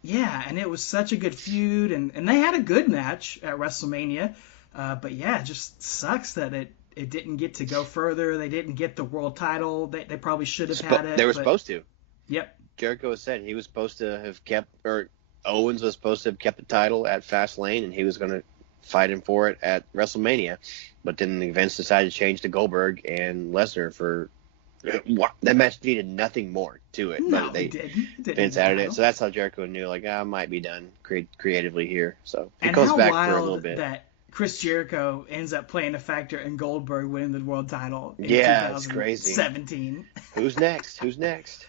Yeah, and it was such a good feud, and they had a good match at WrestleMania. But yeah, it just sucks that it didn't get to go further. They didn't get the world title. They probably should have had it. They were supposed to. Yep. Jericho said he was supposed to have kept, or Owens was supposed to have kept the title at Fastlane, and he was going to fight him for it at WrestleMania. But then the events decided to change to Goldberg and Lesnar for that match needed nothing more to it. No, but they didn't. Vince added it, so that's how Jericho knew, like, I might be done creatively here. So he and goes back wild for a little bit. That Chris Jericho ends up playing a factor in Goldberg winning the world title in it's crazy. 2017. Who's next?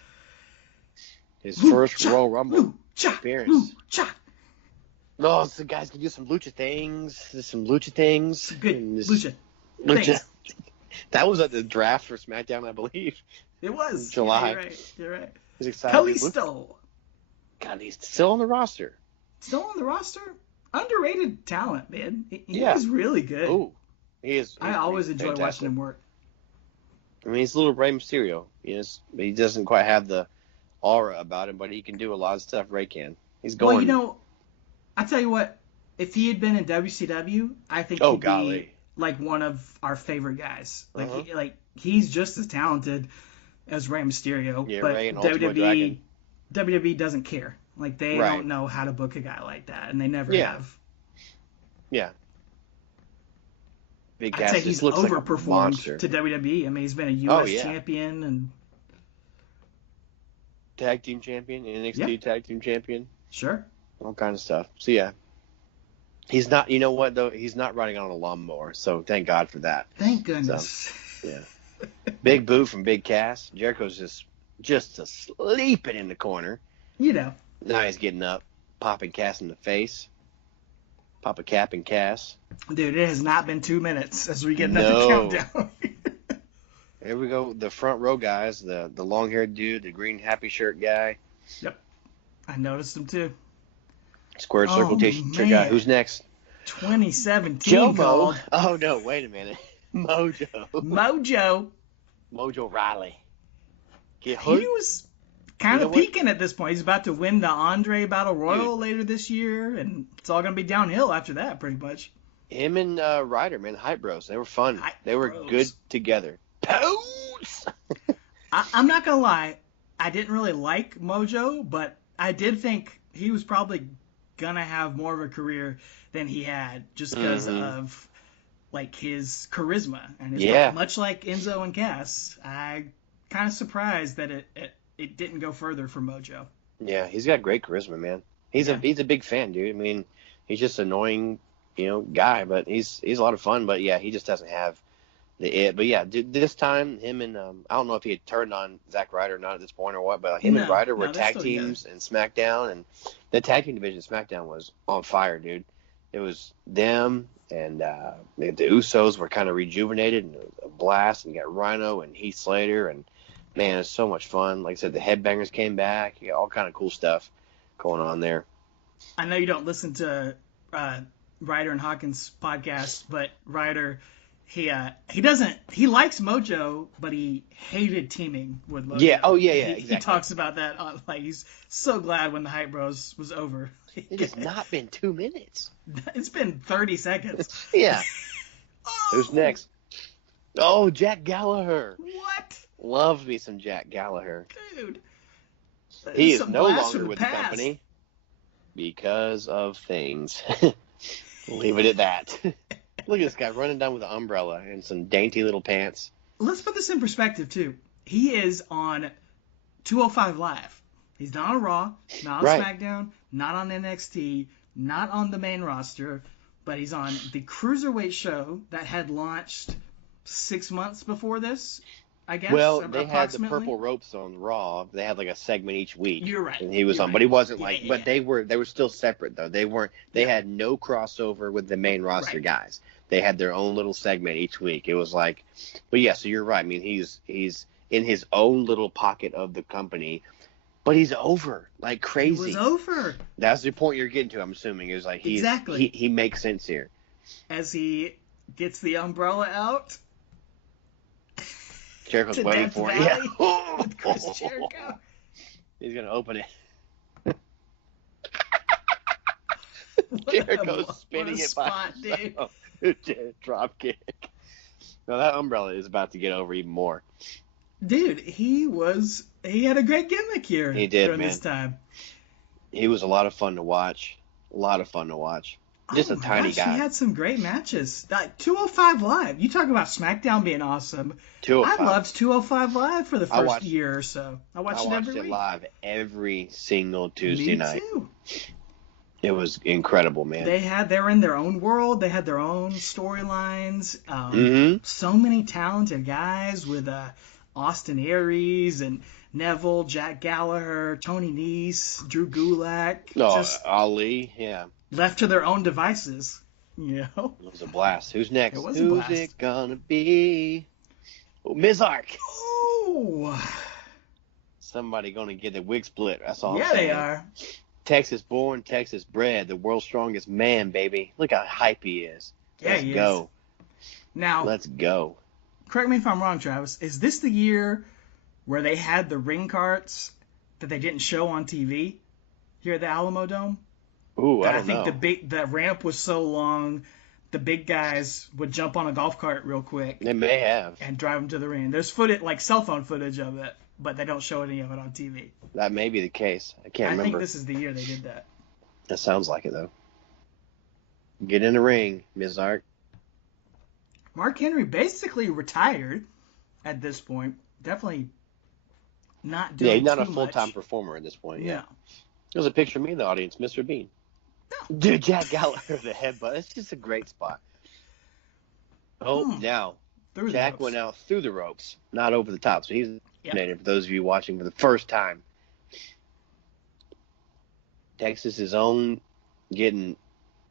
His first Royal Rumble appearance. No, so guys can do some lucha things. There's some lucha things. Good lucha. That was at the draft for SmackDown, I believe. It was. July. Yeah, you're right. He's excited. Kalisto. God, he's still on the roster. Still on the roster? Underrated talent, man. He was really good. Oh, he is. I always enjoy watching him work. I mean, he's a little Rey Mysterio. He doesn't quite have the aura about him, but he can do a lot of stuff Rey can. He's going. Well, I tell you what, if he had been in WCW, I think he'd be like one of our favorite guys. Like he's just as talented as Rey Mysterio, but Rey and WWE doesn't care. Like they don't know how to book a guy like that, and they never have. Yeah. Big I'd say he's overperformed to WWE. I mean, he's been a U.S. champion and tag team champion, NXT tag team champion. Sure. All kind of stuff. So yeah, he's not. You know what though? He's not riding on a lawnmower. So thank God for that. Thank goodness. So, yeah. Big boo from Big Cass. Jericho's just sleeping in the corner. Now he's getting up, popping Cass in the face. Pop a cap and Cass. Dude, it has not been 2 minutes as we get another countdown. Here we go. The front row guys, the long-haired dude, the green happy shirt guy. Yep. I noticed him too. Squared circle t-shirt guy. Who's next? 2017. Jomo. Oh, no. Wait a minute. Mojo. Mojo Riley. He was kind of peaking at this point. He's about to win the Andre Battle Royal later this year, and it's all going to be downhill after that, pretty much. Him and Ryder, man, the Hype Bros. They were fun. They were good together. Pose! I'm not going to lie. I didn't really like Mojo, but I did think he was probably going to have more of a career than he had just because of like his charisma. And much like Enzo and Cass, I kind of surprised that it didn't go further for Mojo. Yeah, he's got great charisma, man. He's a big fan, dude. I mean, he's just an annoying, guy, but he's a lot of fun. But yeah, he just doesn't have the it. But yeah, this time him and I don't know if he had turned on Zack Ryder or not at this point or what, but him and Ryder were tag teams in SmackDown, and the tag team division in SmackDown was on fire, dude. It was them and the Usos were kind of rejuvenated and a blast, and you got Rhino and Heath Slater, and man, it's so much fun. Like I said, the Headbangers came back. You got all kind of cool stuff going on there. I know you don't listen to Ryder and Hawkins' podcast, but Ryder, he likes Mojo, but he hated teaming with Mojo. Yeah, exactly. He talks about that. Like he's so glad when the Hype Bros was over. It has not been 2 minutes. It's been 30 seconds. Yeah. Who's next? Oh, Jack Gallagher. What? Love me some Jack Gallagher. Dude. He is no longer with the company because of things. Leave it at that. Look at this guy running down with an umbrella and some dainty little pants. Let's put this in perspective, too. He is on 205 Live. He's not on Raw, not on SmackDown, not on NXT, not on the main roster, but he's on the Cruiserweight show that had launched 6 months before this, I guess. Well, they had the purple ropes on Raw. They had like a segment each week. You're right. And he was on, but he wasn't but they were still separate though. They had no crossover with the main roster guys. They had their own little segment each week. It was like, but yeah, so you're right. I mean, he's in his own little pocket of the company, but he's over like crazy. He was over. That's the point you're getting to, I'm assuming. It was like he makes sense here. As he gets the umbrella out. Jericho's waiting for it. Yeah. With Chris Jericho. He's going to open it. Jericho's spinning it by himself. Drop kick. No, that umbrella is about to get over even more. Dude, he had a great gimmick here. He did, during man. This time. He was a lot of fun to watch. Just a tiny guy. He had some great matches. 205 Live. You talk about SmackDown being awesome. 205. I loved 205 Live for the first year or so. I watched it every week. Live every single Tuesday night. Me too. It was incredible, man. They were in their own world. They had their own storylines. So many talented guys with Austin Aries and Neville, Jack Gallagher, Tony Nese, Drew Gulak. Ali, yeah. Left to their own devices, you know. It was a blast. Who's next? It was a blast. Who's it gonna be? Oh, Mizark. Oh. Somebody gonna get a wig split. That's all I'm saying. Yeah, they are. Texas born, Texas bred, the world's strongest man, baby. Look how hype he is. Let's go. Now, let's go. Correct me if I'm wrong, Travis. Is this the year where they had the ring carts that they didn't show on TV here at the Alamo Dome? Ooh, I don't know. I think the ramp was so long, the big guys would jump on a golf cart real quick. They may have. And drive them to the ring. There's footage, like cell phone footage of it, but they don't show any of it on TV. That may be the case. I can't remember. I think this is the year they did that. That sounds like it, though. Get in the ring, Ms. Art. Mark Henry basically retired at this point. Definitely not doing he's not too a full-time much. Performer at this point. Yeah. There's a picture of me in the audience, Mr. Bean. No. Dude, Jack Gallagher, the headbutt. It's just a great spot. Oh, now, Jack went out through the ropes, not over the top. So he's eliminated for those of you watching for the first time. Texas is on, getting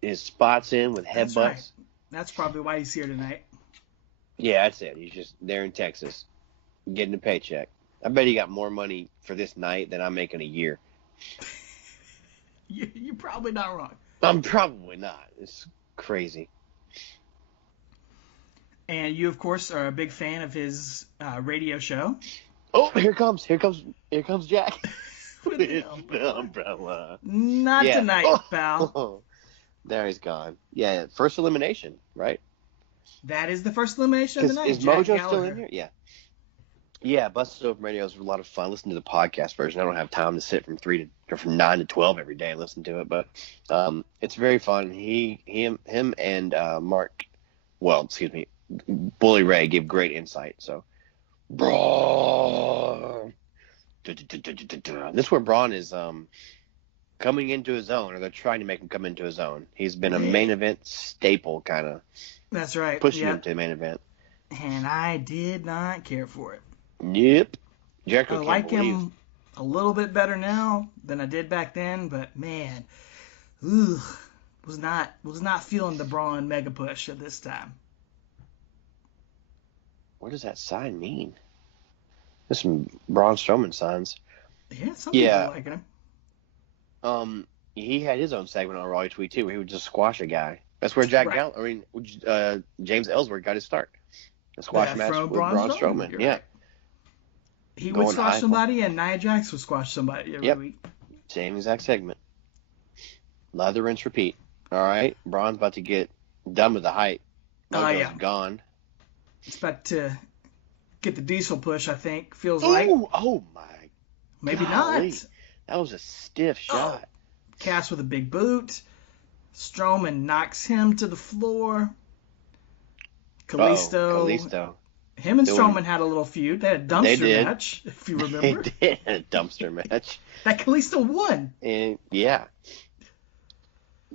his spots in with headbutts. Right. That's probably why he's here tonight. Yeah, that's it. He's just there in Texas, getting a paycheck. I bet he got more money for this night than I'm making a year. You're probably not wrong. I'm probably not. It's crazy. And you, of course, are a big fan of his radio show. Oh, here comes Jack. With the umbrella. Not tonight, pal. There he's gone. Yeah, first elimination, right? That is the first elimination of the night. Is Mojo still in here? Yeah. Yeah, Busted Open Radio is a lot of fun. Listen to the podcast version. I don't have time to sit from 9 to 12 every day and listen to it, but it's very fun. Him and Bully Ray give great insight. So, Braun. This is where Braun is coming into his own, or they're trying to make him come into his own. He's been a main event staple, kind of. That's right. Pushing him to the main event. And I did not care for it. Yep. Jericho I like him a little bit better now than I did back then, but man, was not feeling the Braun mega push at this time. What does that sign mean? There's some Braun Strowman signs. Yeah, some people are liking him. He had his own segment on Raw each week too, where he would just squash a guy. That's where James Ellsworth got his start. A squash match with Braun Strowman. Yeah. Right. He would squash somebody, and Nia Jax would squash somebody every week. Same exact segment. Lather, rinse, repeat. All right. Braun's about to get done with the hype. Mojo's gone. It's about to get the diesel push, I think. Feels like. Oh, my. Maybe golly. not. That was a stiff shot. Cass with a big boot. Strowman knocks him to the floor. Kalisto. Him and Strowman had a little feud. They had a dumpster match, if you remember. They did a dumpster match. That Kalisto won. And, yeah.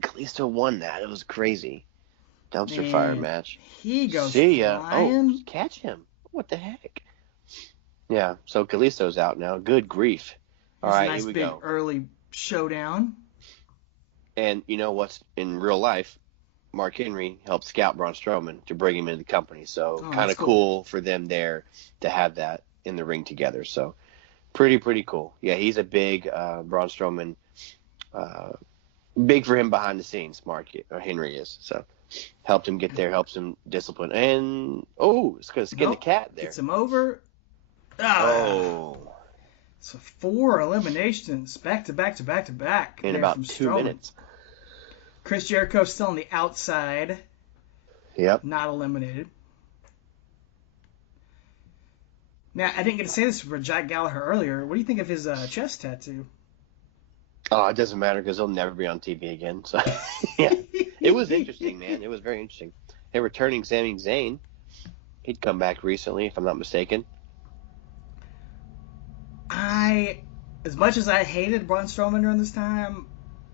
Kalisto won that. It was crazy. Dumpster fire And match. he goes See ya. Oh, flying. catch him. What the heck? Yeah, so Kalisto's out now. Good grief. All It's a right, nice here we big go. early showdown. And you know what's in real life? Mark Henry helped scout Braun Strowman to bring him into the company. So kind of cool for them there to have that in the ring together. So pretty cool. Yeah, he's a big Braun Strowman. Big for him behind the scenes, Henry is. So helped him get there, helps him discipline. And, it's going to skin the cat there. Gets him over. So 4 eliminations back to back to back to back. In about 2 minutes. Chris Jericho still on the outside. Yep. Not eliminated. Now, I didn't get to say this for Jack Gallagher earlier. What do you think of his chest tattoo? Oh, it doesn't matter because he'll never be on TV again. So, yeah. It was interesting, man. It was very interesting. Hey, returning Sami Zayn. He'd come back recently, if I'm not mistaken. As much as I hated Braun Strowman during this time,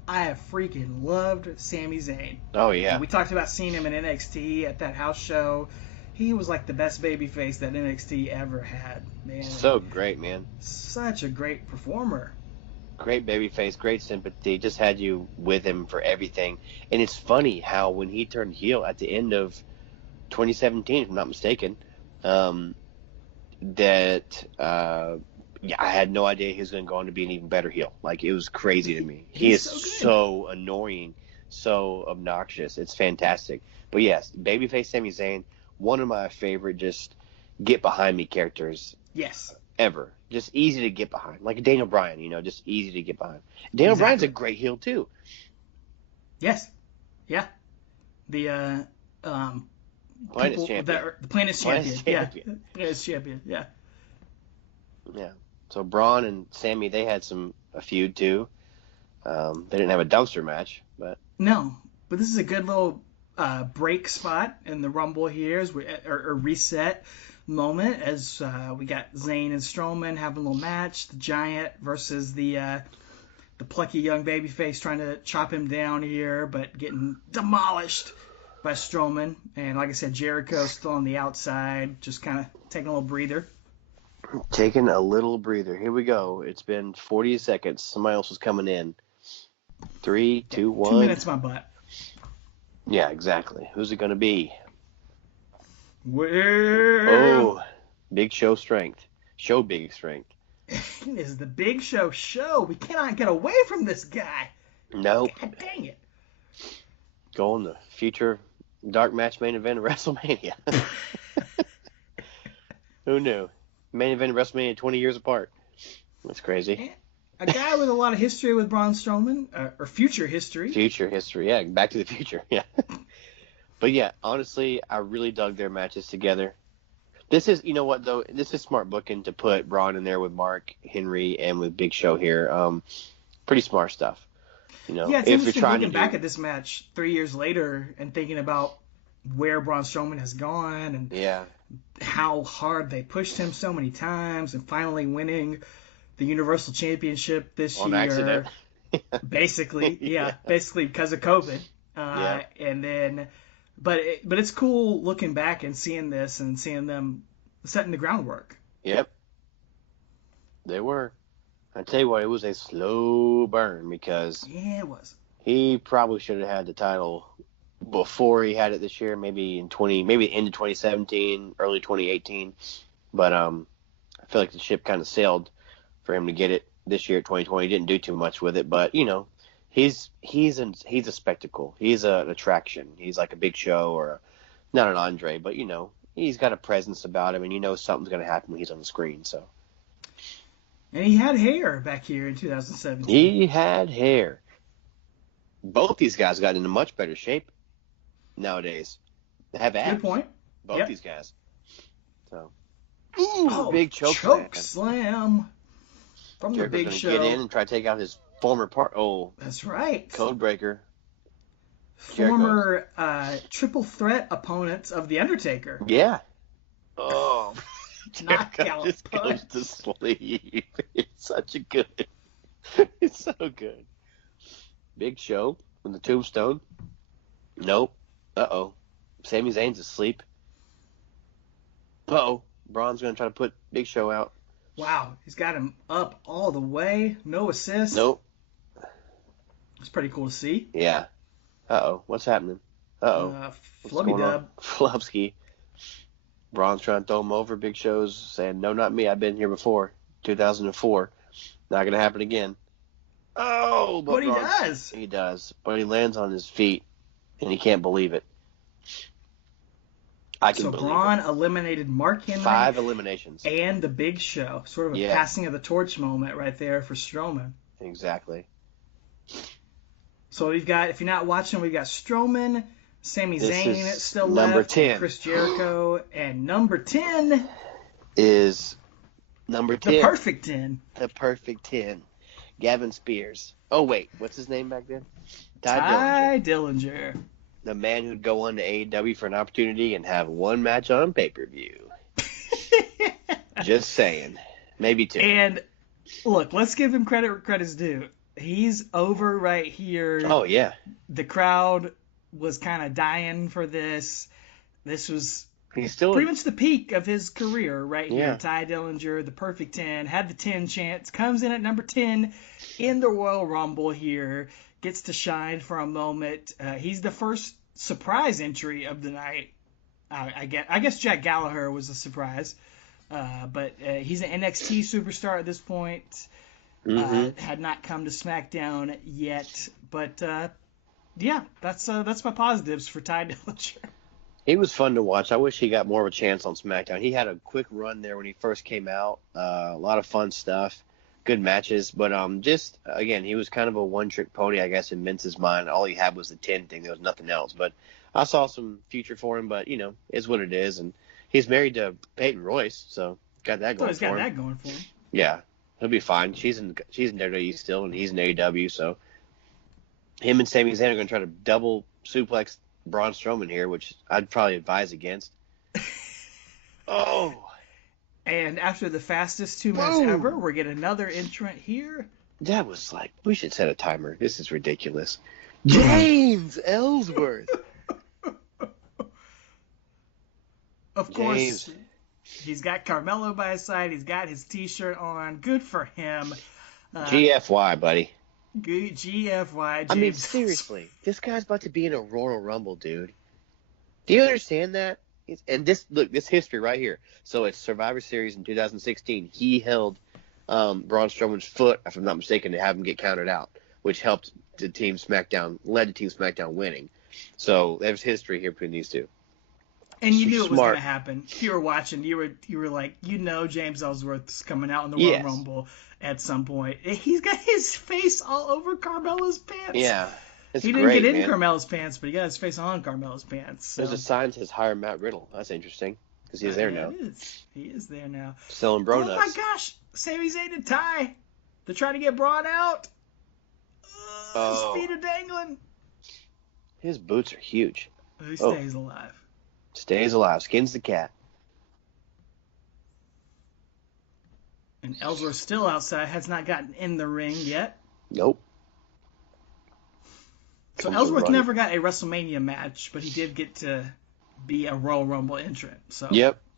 I have freaking loved Sami Zayn. Oh, yeah. We talked about seeing him in NXT at that house show. He was like the best babyface that NXT ever had, man. So great, man. Such a great performer. Great babyface, great sympathy. Just had you with him for everything. And it's funny how when he turned heel at the end of 2017, if I'm not mistaken, I had no idea he was going to go on to be an even better heel. Like, it was crazy to me. He is so annoying, so obnoxious. It's fantastic. But yes, babyface Sami Zayn, one of my favorite just get behind me characters. Yes. Ever. Just easy to get behind. Like Daniel Bryan, just easy to get behind. Daniel Bryan's a great heel too. Yes. Yeah. The Planet champion. The Planet champion. Yeah. Planet champion. Yeah. Yeah. So Braun and Sammy, they had a feud too. They didn't have a dumpster match, but no. But this is a good little break spot in the Rumble here, or reset moment as we got Zayn and Strowman having a little match. The Giant versus the plucky young babyface trying to chop him down here, but getting demolished by Strowman. And like I said, Jericho still on the outside, just kind of taking a little breather. Taking a little breather. Here we go. It's been 40 seconds. Somebody else was coming in. 3, 2, 1. 2 minutes, my butt. Yeah, exactly. Who's it going to be? Well, Big Show strength. Show big strength. It is the Big Show. We cannot get away from this guy. Nope. God dang it. Going to future dark match main event of WrestleMania. Who knew? Main event of WrestleMania 20 years apart. That's crazy. A guy with a lot of history with Braun Strowman, or future history. Future history, yeah. Back to the future, yeah. But yeah, honestly, I really dug their matches together. This is, you know what, though? This is smart booking to put Braun in there with Mark Henry and with Big Show here. Pretty smart stuff. Yeah, it's interesting looking back at this match 3 years later and thinking about where Braun Strowman has gone and how hard they pushed him so many times and finally winning the Universal Championship this year. On accident. Basically because of COVID. And then, but it's cool looking back and seeing this and seeing them setting the groundwork. Yep. They were. I tell you what, it was a slow burn because it was. He probably should have had the title before he had it this year, maybe end of 2017, early 2018. But I feel like the ship kind of sailed for him to get it this year, 2020. He didn't do too much with it, but he's a spectacle. He's an attraction. He's like a Big Show or not an Andre, but he's got a presence about him, and something's going to happen when he's on the screen. So. And he had hair back here in 2017. He had hair. Both these guys got into much better shape nowadays. They have abs. Good point. Both these guys. So, big choke slam from Jericho's the Big Show. Get in and try to take out his former part. Oh, that's right. Codebreaker. Former triple threat opponents of the Undertaker. Yeah. Oh. Knockout just punch. Goes to sleep. It's so good. Big Show with the tombstone. Nope. Uh-oh. Sami Zayn's asleep. Uh-oh. Braun's going to try to put Big Show out. Wow, he's got him up all the way. No assist. Nope. It's pretty cool to see. Yeah. Uh-oh. What's happening? Uh-oh. Flubby dub. Flubsky. Braun's trying to throw him over. Big Show's saying, no, not me. I've been here before. 2004. Not going to happen again. Oh, but he does. He does. But he lands on his feet, and he can't believe it. I can believe Braun it. eliminated Mark Henry. 5 eliminations. And the Big Show. Sort of a passing of the torch moment right there for Strowman. Exactly. So we've got, if you're not watching, we've got Strowman, Sami Zayn still number left, 10. Chris Jericho, and number 10 is number 10. The perfect 10. The perfect 10. Gavin Spears. Oh, wait. What's his name back then? Ty Dillinger. The man who'd go on to AEW for an opportunity and have one match on pay-per-view. Just saying. Maybe 2. And, look, let's give him credit where credit's due. He's over right here. Oh, yeah. The crowd was kind of dying for this. This was He's still pretty much the peak of his career right here. Yeah. Ty Dillinger, the perfect 10, had the 10 chance, comes in at number 10 in the Royal Rumble here, gets to shine for a moment. He's the first surprise entry of the night. I guess Jack Gallagher was a surprise, but he's an NXT superstar at this point. Had not come to SmackDown yet, but yeah, that's my positives for Ty Dillinger. He was fun to watch. I wish he got more of a chance on SmackDown. He had a quick run there when he first came out. A lot of fun stuff, good matches, but just again, he was kind of a one-trick pony, I guess, in Vince's mind. All he had was the 10 thing. There was nothing else. But I saw some future for him. But it's what it is, and he's married to Peyton Royce, so got that going for him. He's got that going for him. Yeah. He'll be fine. She's in WWE still, and he's in AEW. So him and Sami Zayn are going to try to double suplex Braun Strowman here, which I'd probably advise against. Oh! And after the fastest 2 minutes ever, we're getting another entrant here. That was like, we should set a timer. This is ridiculous. James Ellsworth. Of course. He's got Carmelo by his side. He's got his T-shirt on. Good for him. GFY, buddy. GFY. James. I mean, seriously. This guy's about to be in a Royal Rumble, dude. Do you understand that? And this history right here. So it's Survivor Series in 2016. He held Braun Strowman's foot, if I'm not mistaken, to have him get counted out, which helped led to Team SmackDown winning. So there's history here between these two. And you knew it was going to happen. You were watching. You were like, James Ellsworth's coming out in the Royal Rumble at some point. He's got his face all over Carmelo's pants. Yeah. He didn't get in Carmelo's pants, but he got his face on Carmelo's pants. So. There's a sign that says hire Matt Riddle. That's interesting because he's there now. He is there now. Selling bro nuts. Oh my gosh. Sami Zayn and Ty. They're trying to get Braun out. His feet are dangling. His boots are huge. He stays alive. Stays alive. Skins the cat. And Ellsworth's still outside. Has not gotten in the ring yet. Nope. So Ellsworth never got a WrestleMania match, but he did get to be a Royal Rumble entrant. So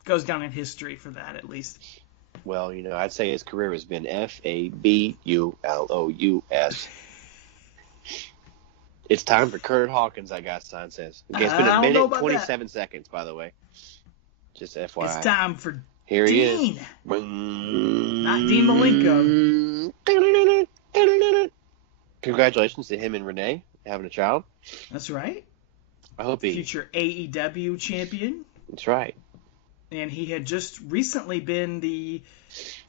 goes down in history for that at least. Well, I'd say his career has been FABULOUS. It's time for Kurt Hawkins, that guy's sign says. Okay, it's been a minute 27 seconds, by the way. Just FYI. It's time for Here Dean. He is. Not Dean Malenko. Congratulations to him and Renee having a child. That's right. I hope he... Future AEW champion. That's right. And he had just recently been the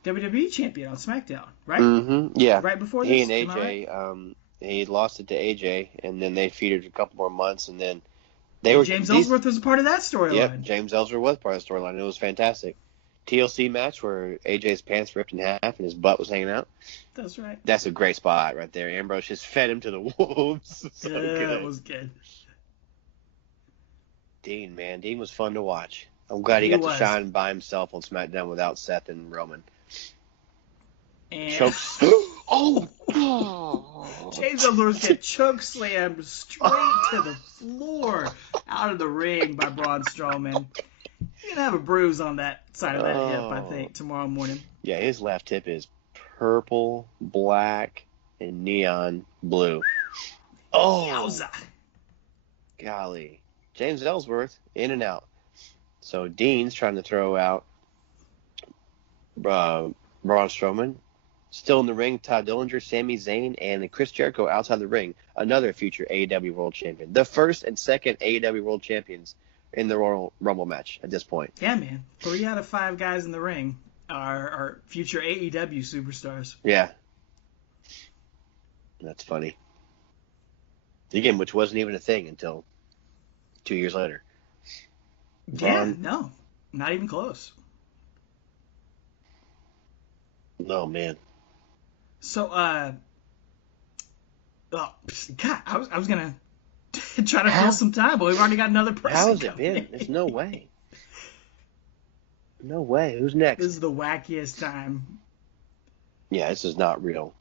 WWE champion on SmackDown, right? Mm-hmm. Yeah. Right before this. He and AJ, he lost it to AJ, and then they feuded a couple more months, and then James Ellsworth was a part of that storyline. Yeah, James Ellsworth was part of the storyline. It was fantastic. TLC match where AJ's pants ripped in half and his butt was hanging out. That's right. That's a great spot right there. Ambrose just fed him to the wolves. So good. That was good. Dean, man. Dean was fun to watch. I'm glad he got to shine by himself on SmackDown without Seth and Roman. And... Chokes. Oh, James Ellsworth get choke slammed straight to the floor out of the ring by Braun Strowman. He's going to have a bruise on that side of that hip, I think, tomorrow morning. Yeah, his left hip is purple, black, and neon blue. Oh, Yowza. Golly. James Ellsworth, in and out. So Dean's trying to throw out Braun Strowman. Still in the ring, Todd Dillinger, Sami Zayn, and Chris Jericho outside the ring. Another future AEW World Champion. The first and second AEW World Champions in the Royal Rumble match at this point. Yeah, man. 3 out of 5 guys in the ring are future AEW superstars. Yeah. That's funny. Again, which wasn't even a thing until 2 years later. Yeah, no. Not even close. Oh, man. So, God, I was going to try to fill some time, but we've already got another person. How's it been? There's no way. No way. Who's next? This is the wackiest time. Yeah, this is not real.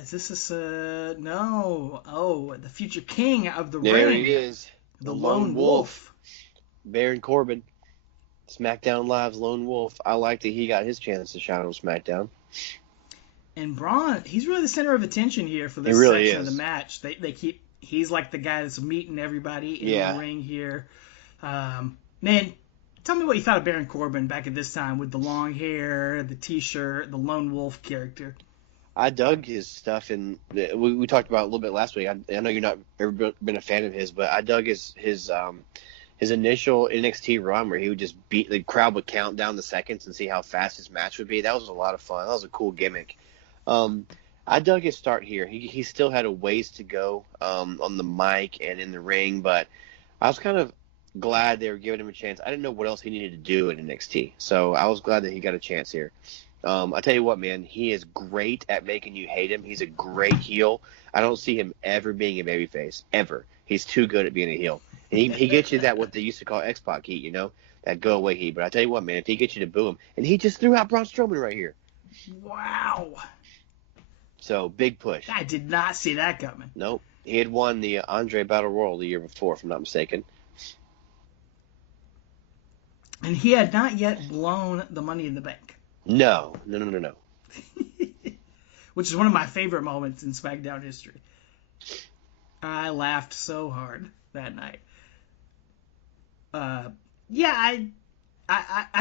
Is this no. Oh, the future king of the there ring. He is. The Lone Wolf. Baron Corbin. SmackDown Live's Lone Wolf. I like that he got his chance to shine on SmackDown. And Braun, he's really the center of attention here for this section of the match. He's like the guy that's meeting everybody in the ring here. Man, tell me what you thought of Baron Corbin back at this time with the long hair, the T-shirt, the Lone Wolf character. I dug his stuff, and we talked about it a little bit last week. I know you're not ever been a fan of his, but I dug his initial NXT run where he would just beat the crowd, would count down the seconds and see how fast his match would be. That was a lot of fun. That was a cool gimmick. I dug his start here. He still had a ways to go on the mic and in the ring, but I was kind of glad they were giving him a chance. I didn't know what else he needed to do in NXT, so I was glad that he got a chance here. I tell you what, man, he is great at making you hate him. He's a great heel. I don't see him ever being a babyface, ever. He's too good at being a heel. And he gets you that what they used to call X-Pac heat, that go-away heat. But I tell you what, man, if he gets you to boo him, and he just threw out Braun Strowman right here. Wow. So, big push. I did not see that coming. Nope. He had won the Andre Battle Royal the year before, if I'm not mistaken. And he had not yet blown the Money in the Bank. No. Which is one of my favorite moments in SmackDown history. I laughed so hard that night. I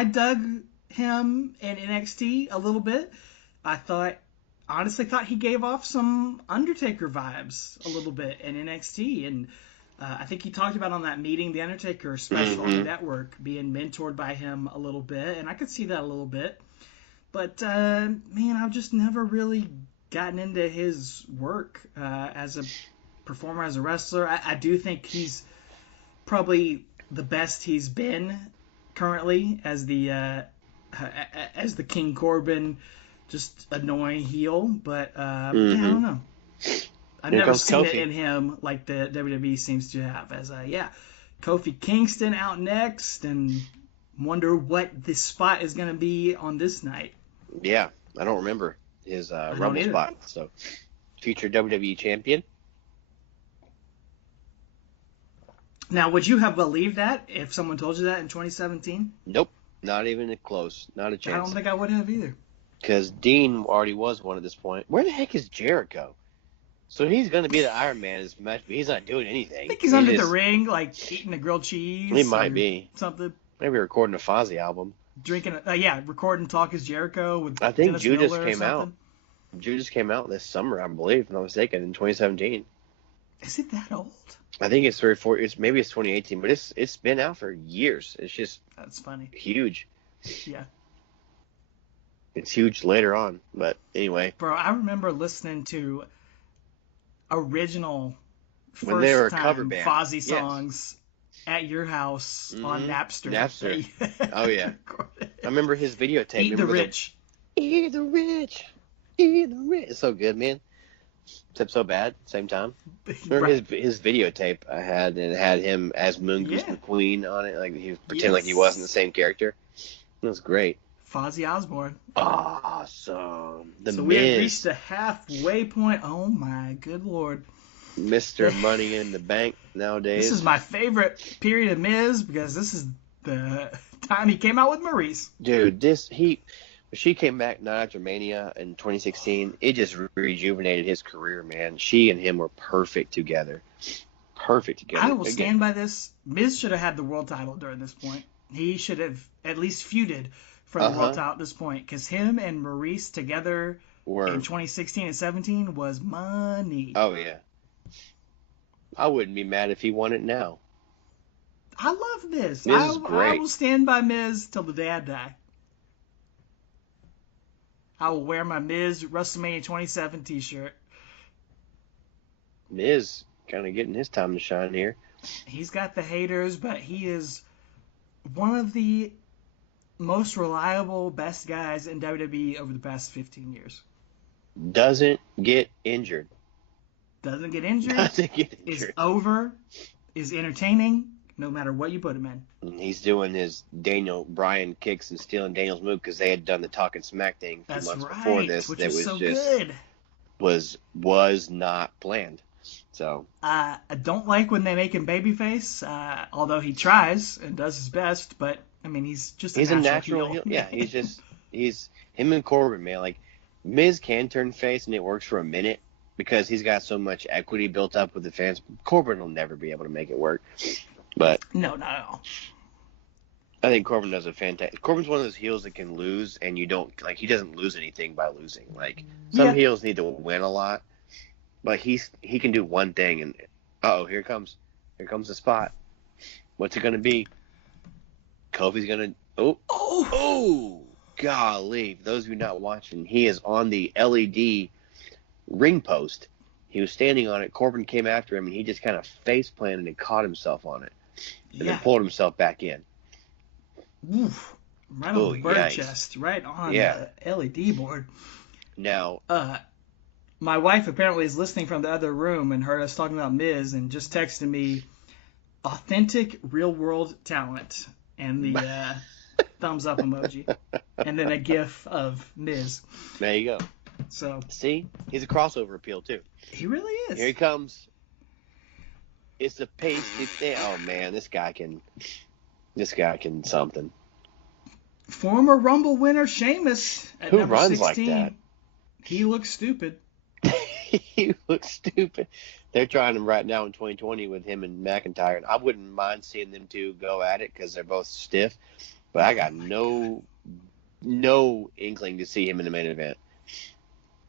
dug him in NXT a little bit. I honestly thought he gave off some Undertaker vibes a little bit in NXT, and I think he talked about on that meeting, the Undertaker special on the network, being mentored by him a little bit, and I could see that a little bit. But, man, I've just never really gotten into his work as a performer, as a wrestler. I do think he's probably the best he's been currently as the King Corbin, just annoying heel. But, I don't know. I've never seen it in him like the WWE seems to have. Kofi Kingston out next, and wonder what this spot is going to be on this night. Yeah, I don't remember his Rumble spot. So, future WWE champion. Now, would you have believed that if someone told you that in 2017? Nope, not even close. Not a chance. I don't think I would have either. Because Dean already was one at this point. Where the heck is Jericho? So he's going to be the Iron Man in this match, but he's not doing anything. I think he's under the ring, like eating a grilled cheese. He might be. Something. Maybe recording a Fozzy album. Drinking, recording Talk as Jericho with I think Dennis Judas Miller came out. Judas came out this summer, I believe, if I'm not mistaken, in 2017. Is it that old? I think it's 3 or 4. Maybe it's 2018, but it's been out for years. It's just that's funny. Huge. Yeah. It's huge later on, but anyway. Bro, I remember listening to original when they were a time cover band. Fozzy songs at your house on Napster. Oh yeah. I remember his videotape. Eat the Rich. Eat the Rich. Eat the Rich. It's so good, man. Except so bad, same time. Remember his videotape I had, and it had him as Moon Goose McQueen on it, like he was pretending like he wasn't the same character. It was great. Fozzy Osbourne. Awesome. So we have reached the halfway point. Oh my good lord. Mr. Money in the Bank nowadays. This is my favorite period of Miz because this is the time he came out with Maurice. Dude, she came back not after Mania in 2016. It just rejuvenated his career, man. She and him were perfect together. Perfect together. I will stand by this. Miz should have had the world title during this point. He should have at least feuded for the world title at this point because him and Maurice together in 2016 and 17 was money. Oh, yeah. I wouldn't be mad if he won it now. I love Miz. Miz is great. I will stand by Miz till the day I die. I will wear my Miz WrestleMania 27 t-shirt. Miz kind of getting his time to shine here. He's got the haters, but he is one of the most reliable, best guys in WWE over the past 15 years. Doesn't get injured. Doesn't get injured. Doesn't get injured. Is over. Is entertaining, no matter what you put him in. And he's doing his Daniel Bryan kicks and stealing Daniel's move because they had done the Talking Smack thing a few months before this. Which that was was so just good. was not planned. So I don't like when they make him babyface, although he tries and does his best. But I mean, he's a natural heel. Yeah, he's him and Corbin, man. Like Miz can turn face and it works for a minute because he's got so much equity built up with the fans. Corbin will never be able to make it work. But no, not at all. I think Corbin does a fantastic. Corbin's one of those heels that can lose, and you don't like. He doesn't lose anything by losing. Like some heels need to win a lot, but he can do one thing, and here comes the spot. What's it gonna be? Kofi's gonna golly! For those of you not watching, he is on the LED ring post. He was standing on it. Corbin came after him, and he just kind of face planted and caught himself on it, and then pulled himself back in. Oof. Right on the bird chest, right on the LED board. Now, my wife apparently is listening from the other room and heard us talking about Miz and just texted me authentic real world talent and the thumbs up emoji and then a gif of Miz. There you go. So see, he's a crossover appeal too. He really is. Here he comes. It's a pasty thing. Oh man, this guy can something. Former Rumble winner Sheamus at Who number runs 16. like that? He looks stupid. He looks stupid. They're trying him right now in 2020 with him and McIntyre, and I wouldn't mind seeing them two go at it because they're both stiff. But I got no inkling to see him in the main event.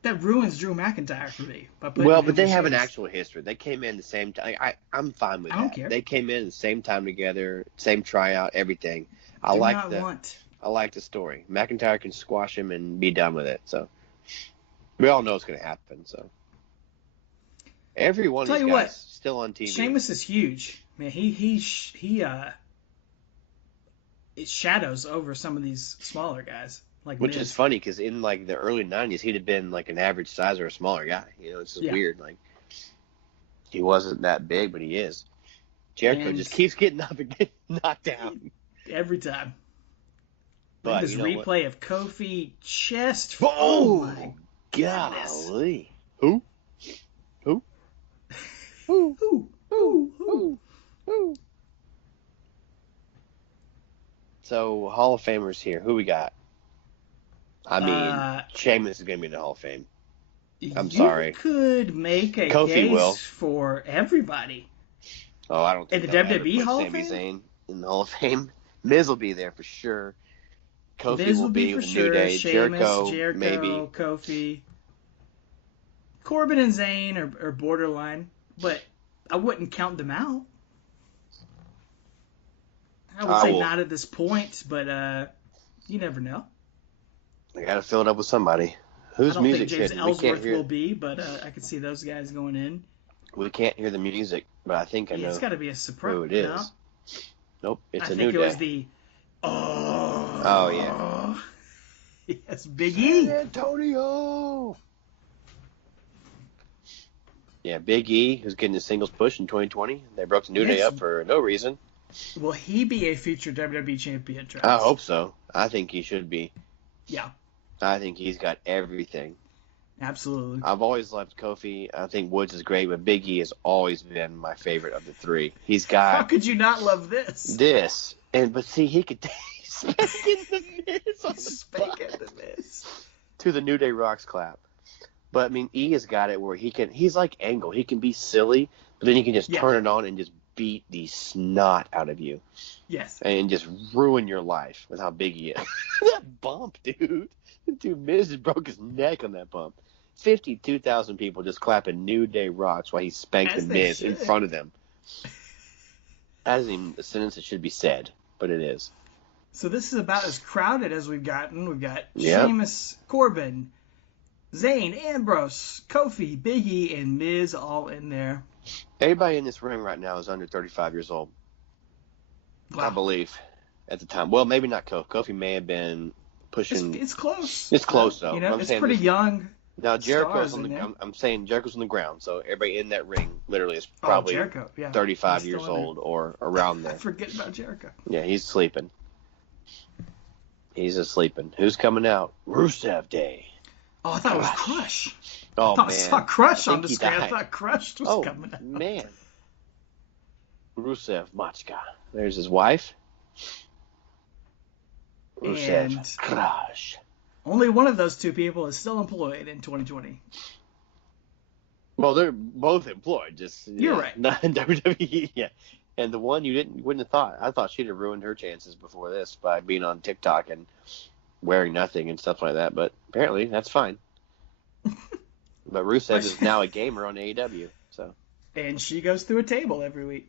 That ruins Drew McIntyre for me. But they have an actual history. They came in the same time. I'm fine with that. I don't care. They came in the same time together, same tryout, everything. I like the story. McIntyre can squash him and be done with it. So we all know it's going to happen. So every one of these guys still on TV. Sheamus is huge. Man, it shadows over some of these smaller guys. Which is funny because in like the early 90s, he'd have been like an average size or a smaller guy. You know, it's just weird. Like he wasn't that big, but he is. Jericho just keeps getting up and getting knocked down every time. But this replay of Kofi chest. Oh my golly! Who? So Hall of Famers here. Who we got? I mean, Sheamus is going to be in the Hall of Fame. I'm sorry. You could make a case for everybody. Oh, I don't think in the WWE Hall of Fame? Zayn in the Hall of Fame. Miz will be there for sure. Kofi Miz will be with New Day. Sheamus, Jericho, maybe. Kofi. Corbin and Zayn are borderline, but I wouldn't count them out. I would say not at this point, but you never know. I got to fill it up with somebody. Whose music James Ellsworth will be, but I could see those guys going in. We can't hear the music, but I think I know. It's got to be a surprise. Who it is? No? Nope, it's a New Day. I think it was the. Oh yeah. Yes, Big E. San Antonio. Yeah, Big E, who's getting his singles push in 2020. They broke the New Day up for no reason. Will he be a future WWE champion, Travis? I hope so. I think he should be. Yeah. I think he's got everything. Absolutely. I've always loved Kofi. I think Woods is great, but Big E has always been my favorite of the three. He's got... How could you not love this? But see, he could spanking the Miz on the Spanking the Miz. To the New Day Rocks clap. But, I mean, E has got it where he's like Angle. He can be silly, but then he can just turn it on and just beat the snot out of you. Yes. And just ruin your life with how big he is. That bump, dude. Dude, Miz just broke his neck on that bump. 52,000 people just clapping New Day Rocks while he spanked the Miz in front of them. That isn't even a sentence that should be said, but it is. So this is about as crowded as we've gotten. We've got Sheamus, Corbin, Zayn, Ambrose, Kofi, Big E, and Miz all in there. Everybody in this ring right now is under 35 years old. Wow. I believe at the time. Well, maybe not Kofi. Kofi may have been pushing. It's close. It's close though. You know, it's pretty young. Now Jericho's on the. I'm saying Jericho's on the ground, so everybody in that ring literally is probably 35 years old or around there. I forget about Jericho. Yeah, he's sleeping. He's sleeping. Who's coming out? Rusev Day. Oh, I thought it was Crush. Oh, man. I saw Crush on the screen. I thought Crush was coming out. Oh, man. Rusev Machka. There's his wife. Rusev and Crush. Only one of those two people is still employed in 2020. Well, they're both employed. Just You're right. Not in WWE. Yeah. And the one you wouldn't have thought. I thought she'd have ruined her chances before this by being on TikTok and wearing nothing and stuff like that. But apparently that's fine. But Rusev is now a gamer on AEW. So. And she goes through a table every week.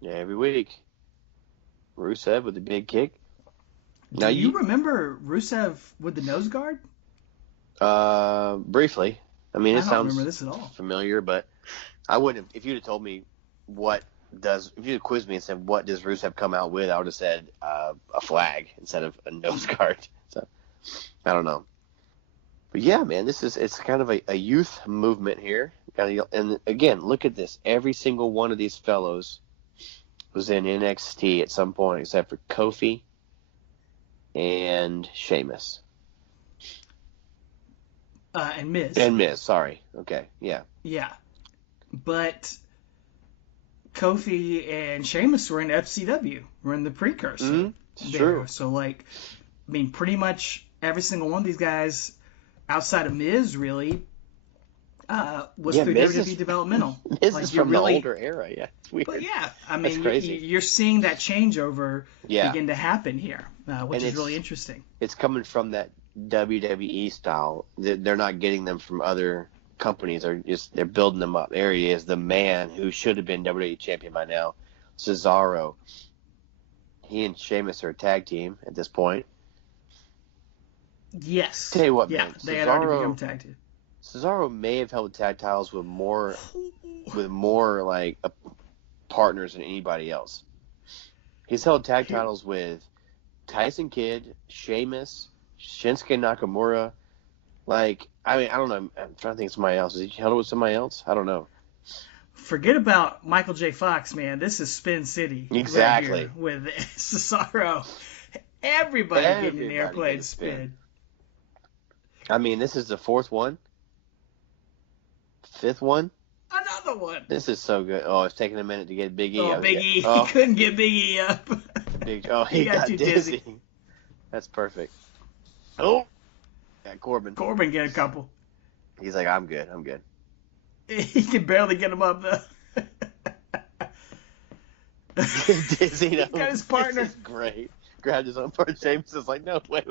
Yeah, every week. Rusev with the big kick. Do you remember Rusev with the nose guard? Briefly. I mean, it sounds remember this at all. Familiar, but I wouldn't have. If you'd have told me if you had quizzed me and said, what does Rusev come out with, I would have said a flag instead of a nose guard. So, I don't know. But yeah, man, it's kind of a youth movement here. And again, look at this. Every single one of these fellows was in NXT at some point except for Kofi and Sheamus. And Miz. And Miz, sorry. Okay, yeah. Yeah. But Kofi and Sheamus were in FCW. Were in the precursor. Mm-hmm. It's true. So, pretty much every single one of these guys outside of Miz, really, was through WWE developmental. Miz is from the older era, yeah. It's weird. But yeah, I mean, you're seeing that changeover begin to happen here, which is really interesting. It's coming from that WWE style. They're not getting them from other companies. They're building them up. There he is, the man who should have been WWE champion by now, Cesaro. He and Sheamus are a tag team at this point. Yes. Tell you what, yeah, man, they had already become tag team. Cesaro may have held tag titles with more like partners than anybody else. He's held tag titles with Tyson Kidd, Sheamus, Shinsuke Nakamura. I don't know. I'm trying to think of somebody else. Has he held it with somebody else? I don't know. Forget about Michael J. Fox, man. This is Spin City. Exactly. Right here with Cesaro. Everybody getting an airplane spin. I mean, this is the fourth one. Fifth one. Another one. This is so good. Oh, it's taking a minute to get Big E. Oh, Big E. He couldn't get Big E up. He got too dizzy. That's perfect. Oh. Yeah, Corbin. Corbin get a couple. He's like, I'm good. He can barely get him up, though. Dizzy. He's got his partner. This is great. Grabbed his own part. James is like, no, wait.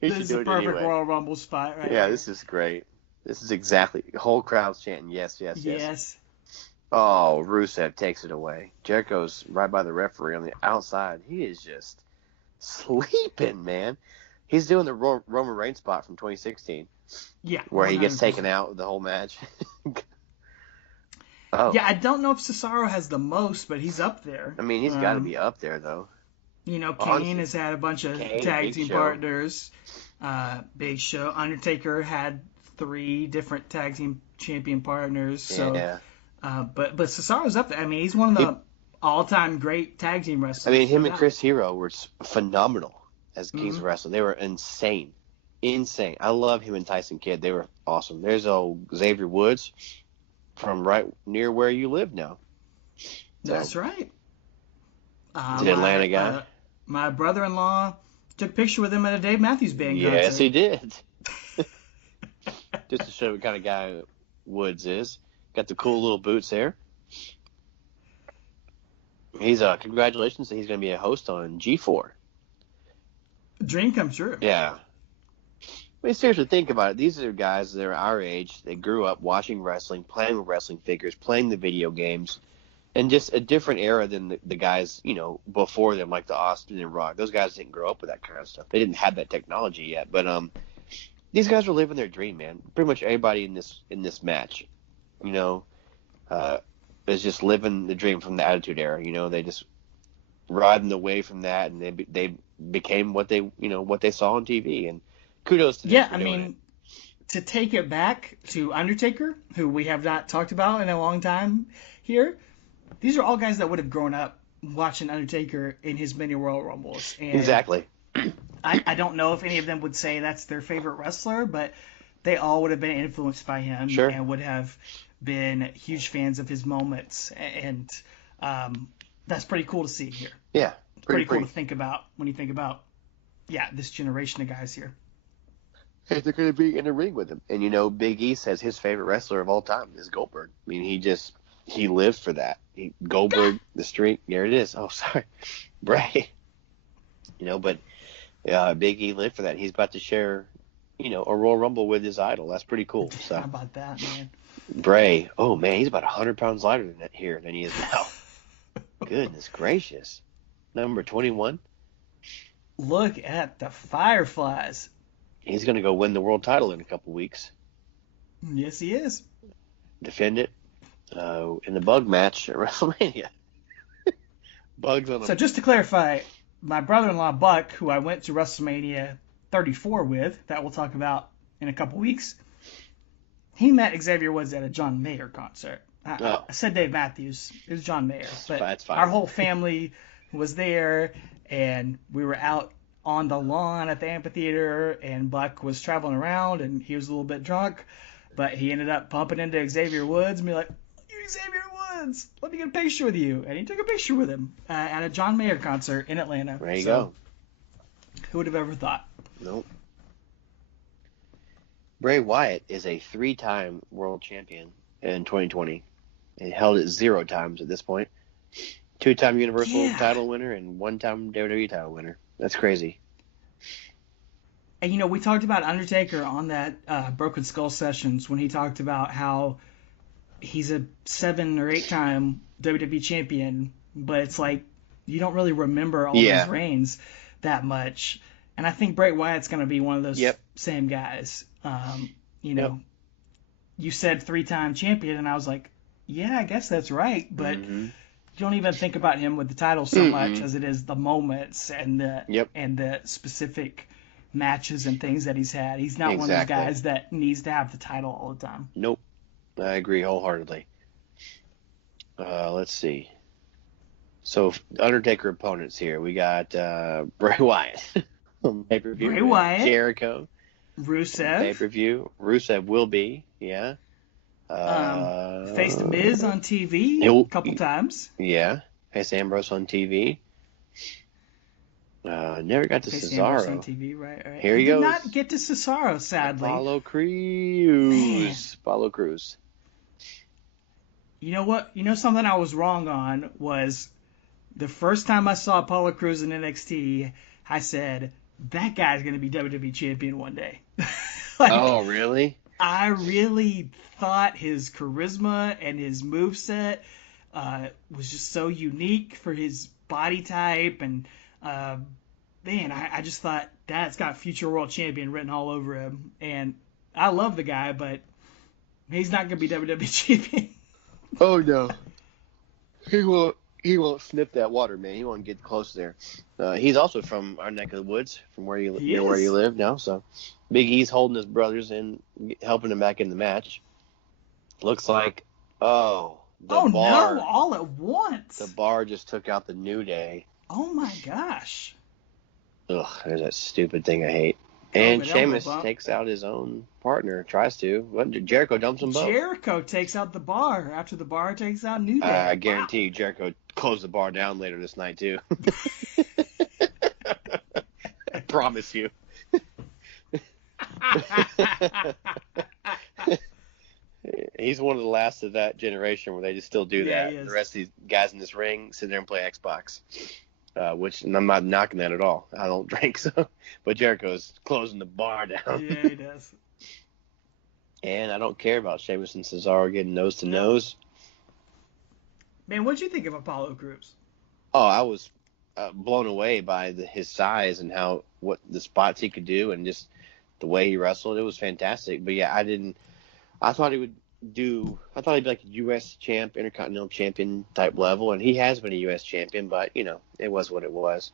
He this is the perfect Royal Rumble spot right Yeah, here. This is great. This is exactly. The whole crowd's chanting, yes. Yes. Oh, Rusev takes it away. Jericho's right by the referee on the outside. He is just sleeping, man. He's doing the Roman Reigns spot from 2016. Yeah. Where 100%. He gets taken out the whole match. Oh. Yeah, I don't know if Cesaro has the most, but he's up there. I mean, he's got to be up there, though. You know, Kane has had a bunch of tag team partners. Big Show. Undertaker had 3 different tag team champion partners. So, yeah. But Cesaro's up there. I mean, he's one of the all-time great tag team wrestlers. I mean, him and Chris Hero were phenomenal as Kings of Wrestling. They were insane. I love him and Tyson Kidd. They were awesome. There's old Xavier Woods from right near where you live now. So, that's right. the Atlanta guy. My brother-in-law took a picture with him at a Dave Matthews Band concert. Yes, he did. Just to show what kind of guy Woods is. Got the cool little boots there. He's congratulations. He's going to be a host on G4. Dream come true. Yeah. I mean, seriously, think about it. These are guys that are our age. They grew up watching wrestling, playing with wrestling figures, playing the video games, and just a different era than the guys, before them, like the Austin and Rock. Those guys didn't grow up with that kind of stuff. They didn't have that technology yet. But these guys were living their dream, man. Pretty much everybody in this match, is just living the dream from the Attitude Era. They just riding the wave from that, and they became what they saw on TV. And kudos to them. Yeah, I mean, to take it back to Undertaker, who we have not talked about in a long time here, these are all guys that would have grown up watching Undertaker in his many Royal Rumbles. And exactly. I don't know if any of them would say that's their favorite wrestler, but they all would have been influenced by him and would have been huge fans of his moments. And that's pretty cool to see here. Yeah. Pretty cool to think about when you think about, this generation of guys here. Hey, they're going to be in the ring with him. And, Big E says his favorite wrestler of all time is Goldberg. I mean, he lived for that. Goldberg, the streak, there it is. Oh, sorry. Bray. But Big E lived for that. He's about to share, a Royal Rumble with his idol. That's pretty cool. So how about that, man? Bray, oh, man, he's about 100 pounds lighter than he is now. Goodness gracious. Number 21. Look at the Fireflies. He's going to go win the world title in a couple weeks. Yes, he is. Defend it in the Bug match at WrestleMania. Bugs on him. So just to clarify, my brother-in-law Buck, who I went to WrestleMania 34 with, that we'll talk about in a couple weeks, he met Xavier Woods at a John Mayer concert. I said Dave Matthews. It was John Mayer. But that's fine. Our whole family was there, and we were out on the lawn at the amphitheater, and Buck was traveling around, and he was a little bit drunk, but he ended up bumping into Xavier Woods and be like, "You're Xavier Woods, let me get a picture with you." And he took a picture with him at a John Mayer concert in Atlanta. There you go. Who would have ever thought? Nope. Bray Wyatt is a 3-time world champion in 2020. He held it 0 times at this point. 2-time Universal title winner and 1-time WWE title winner. That's crazy. And we talked about Undertaker on that Broken Skull Sessions when he talked about how he's a 7 or 8-time WWE champion, but it's like you don't really remember all those reigns that much. And I think Bray Wyatt's going to be one of those same guys. You said 3-time champion, and I was like, yeah, I guess that's right, but you don't even think about him with the title so much as it is the moments and the specific matches and things that he's had. He's not one of those guys that needs to have the title all the time. Nope. I agree wholeheartedly. Let's see. So, Undertaker opponents here. We got Bray Wyatt. Pay-per-view. Bray Wyatt. Jericho. Rusev. Pay-per-view. Rusev will be, faced Miz on TV a couple times. Yeah. Faced Ambrose on TV. Never got to Faced Cesaro. Ambrose on TV, right. Here he goes. Did not get to Cesaro, sadly. Apollo Crews. Apollo Crews. You know what? Something I was wrong on was the first time I saw Apollo Crews in NXT, I said, that guy's going to be WWE champion one day. Oh, really? I really thought his charisma and his moveset was just so unique for his body type. And, I just thought that's got future world champion written all over him. And I love the guy, but he's not going to be WWE champion. Oh, no. He won't sniff that water, man. He won't get close there. He's also from our neck of the woods, from where you live now. So Big E's holding his brothers and helping him back in the match. Looks like, bar. No, all at once. The bar just took out the New Day. Oh my gosh. Ugh, there's that stupid thing I hate. And Elbow Sheamus bump. takes out his own partner, tries to. What? Jericho dumps them both. Jericho takes out the Bar after the Bar takes out New Day. I guarantee you Jericho closed the Bar down later this night, too. I promise you. He's one of the last of that generation where they just still do that. The rest of these guys in this ring sit there and play Xbox, which I'm not knocking that at all. I don't drink, so. But Jericho's closing the bar down. Yeah, he does. And I don't care about Sheamus and Cesaro getting nose to nose. Man, what'd you think of Apollo Crews? Oh, I was blown away by his size and what the spots he could do and just the way he wrestled. It was fantastic. But yeah, I thought he'd be like a U.S. champ, Intercontinental champion type level, and he has been a U.S. champion, but, it was what it was.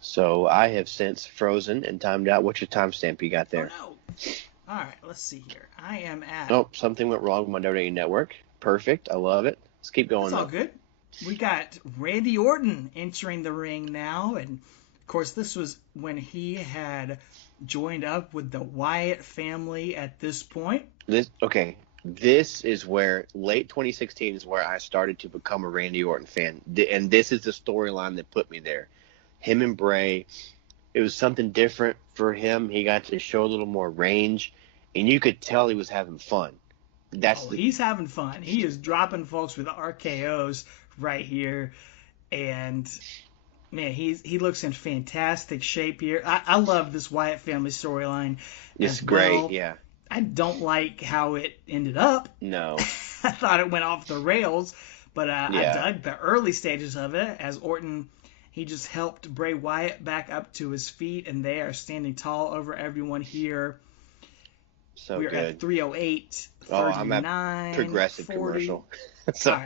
So I have since frozen and timed out. What's your timestamp you got there? Oh, no. All right, let's see here. I am at... Oh, something went wrong with my WWE network. Perfect. I love it. Let's keep going. It's all good. We got Randy Orton entering the ring now, and, of course, this was when he had joined up with the Wyatt family at this point. This is where late 2016 is where I started to become a Randy Orton fan, and this is the storyline that put me there. Him and Bray, it was something different for him. He got to show a little more range, and you could tell he was having fun. He's having fun. He is dropping folks with RKOs right here, and man, he looks in fantastic shape here. I love this Wyatt family storyline. It's great, yeah. I don't like how it ended up. No. I thought it went off the rails, but I dug the early stages of it as Orton, he just helped Bray Wyatt back up to his feet, and they are standing tall over everyone here. So we're good. At 308, 39, I'm at progressive 40. Commercial. So, all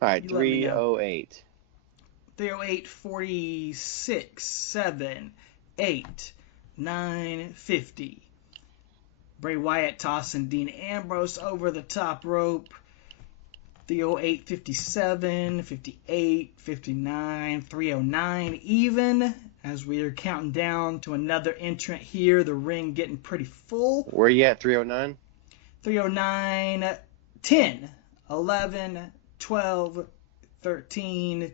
right, 308. 308, 46, 7, 8, 9, 50. Bray Wyatt tossing Dean Ambrose over the top rope. 308, 57, 58, 59, 309 even. As we are counting down to another entrant here, the ring getting pretty full. Where you at, 309? 309, 10, 11, 12, 13.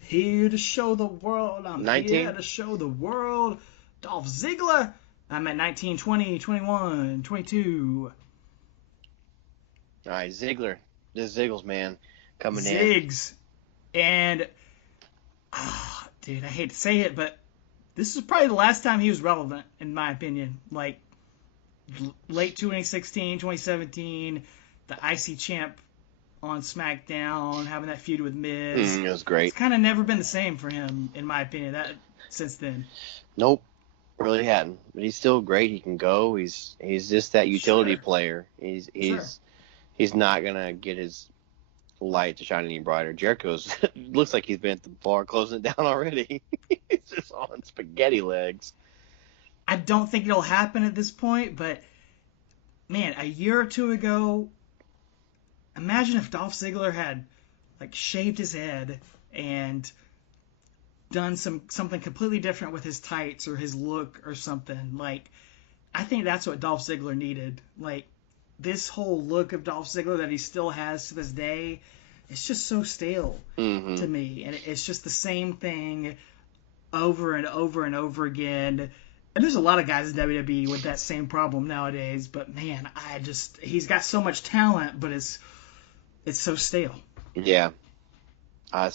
Here to show the world. I'm 19? Here to show the world. Dolph Ziggler. I'm at 19, 20, 21, 22. All right, Ziggler. This Ziggles, man, coming in. Ziggs. And, dude, I hate to say it, but this is probably the last time he was relevant, in my opinion. Like, late 2016, 2017, the IC champ on SmackDown, having that feud with Miz. It was great. It's kind of never been the same for him, in my opinion, since then. Nope, really hadn't. But he's still great. He can go. He's just that utility player. He's not gonna get his light to shine any brighter. Jericho's looks like he's been at the bar closing it down already. He's just on spaghetti legs. I don't think it'll happen at this point, but man, a year or two ago, imagine if Dolph Ziggler had shaved his head and done something completely different with his tights or his look or something. I think that's what Dolph Ziggler needed. This whole look of Dolph Ziggler that he still has to this day, it's just so stale to me. And it's just the same thing over and over and over again. And there's a lot of guys in WWE with that same problem nowadays. But, man, he's got so much talent, but it's so stale. Yeah. I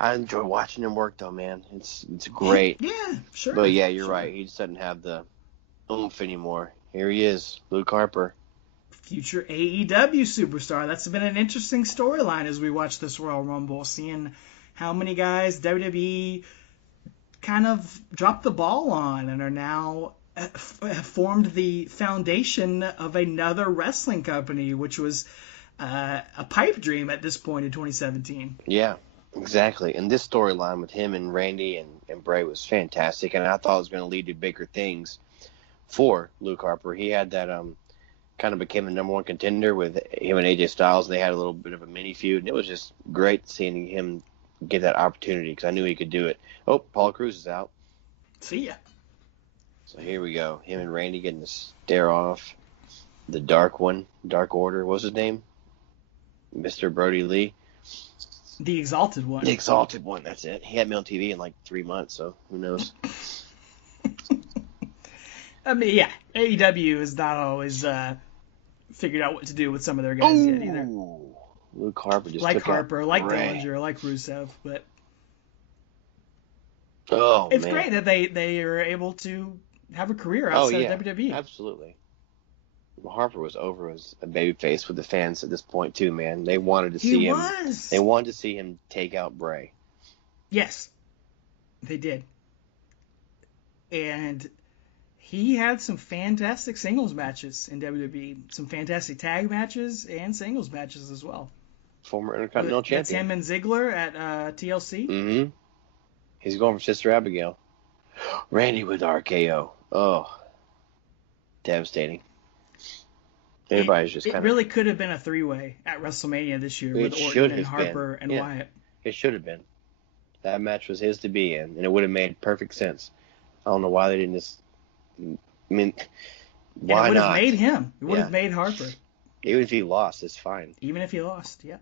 enjoy watching him work, though, man. It's great. Yeah, sure. But, yeah, you're right. He just doesn't have the oomph anymore. Here he is, Luke Harper. Future AEW superstar. That's been an interesting storyline as we watch this Royal Rumble, seeing how many guys WWE kind of dropped the ball on and are now have formed the foundation of another wrestling company, which was a pipe dream at this point in 2017. Yeah, exactly. And this storyline with him and Randy and Bray was fantastic, and I thought it was going to lead to bigger things for Luke Harper. He had that kind of became the number one contender with him and AJ Styles. They had a little bit of a mini feud, and it was just great seeing him get that opportunity because I knew he could do it. Oh, Paul Cruz is out. See ya. So here we go. Him and Randy getting the stare off. The Dark Order. What's his name? Mr. Brody Lee. The Exalted One. The Exalted One. That's it. He had me on TV in like 3 months, so who knows? I mean, yeah, AEW has not always figured out what to do with some of their guys yet either. Luke Harper just like took Harper, out like Ray. Dillinger, like Rusev, but it's great that they are able to have a career outside of WWE. Absolutely. Harper was over as a babyface with the fans at this point too, man. They wanted to see him. They wanted to see him take out Bray. Yes, they did, and he had some fantastic singles matches in WWE, some fantastic tag matches and singles matches as well. Former Intercontinental Champion. That's him and Ziggler at TLC. Mm-hmm. He's going for Sister Abigail. Randy with RKO. Oh, devastating. Everybody's just kind of... It really could have been a three-way at WrestleMania this year with Orton and Harper and Wyatt. It should have been. That match was his to be in, and it would have made perfect sense. I don't know why they didn't just... I mean, why not? It would have made him. It would have made Harper. Even if he lost, it's fine. Even if he lost, yeah.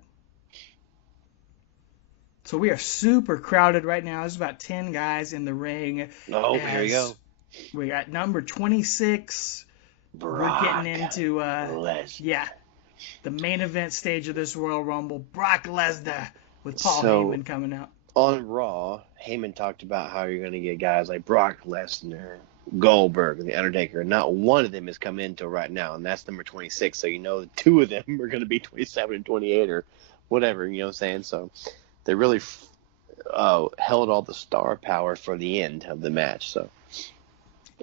So we are super crowded right now. There's about 10 guys in the ring. Oh, here we go. We got number 26. Brock We're getting into the main event stage of this Royal Rumble. Brock Lesnar with Paul Heyman coming out. On Raw, Heyman talked about how you're going to get guys like Brock Lesnar, Goldberg, and The Undertaker. Not one of them has come in until right now, and that's number 26. So you know the two of them are going to be 27 and 28 or whatever, you know what I'm saying? So they really held all the star power for the end of the match. So,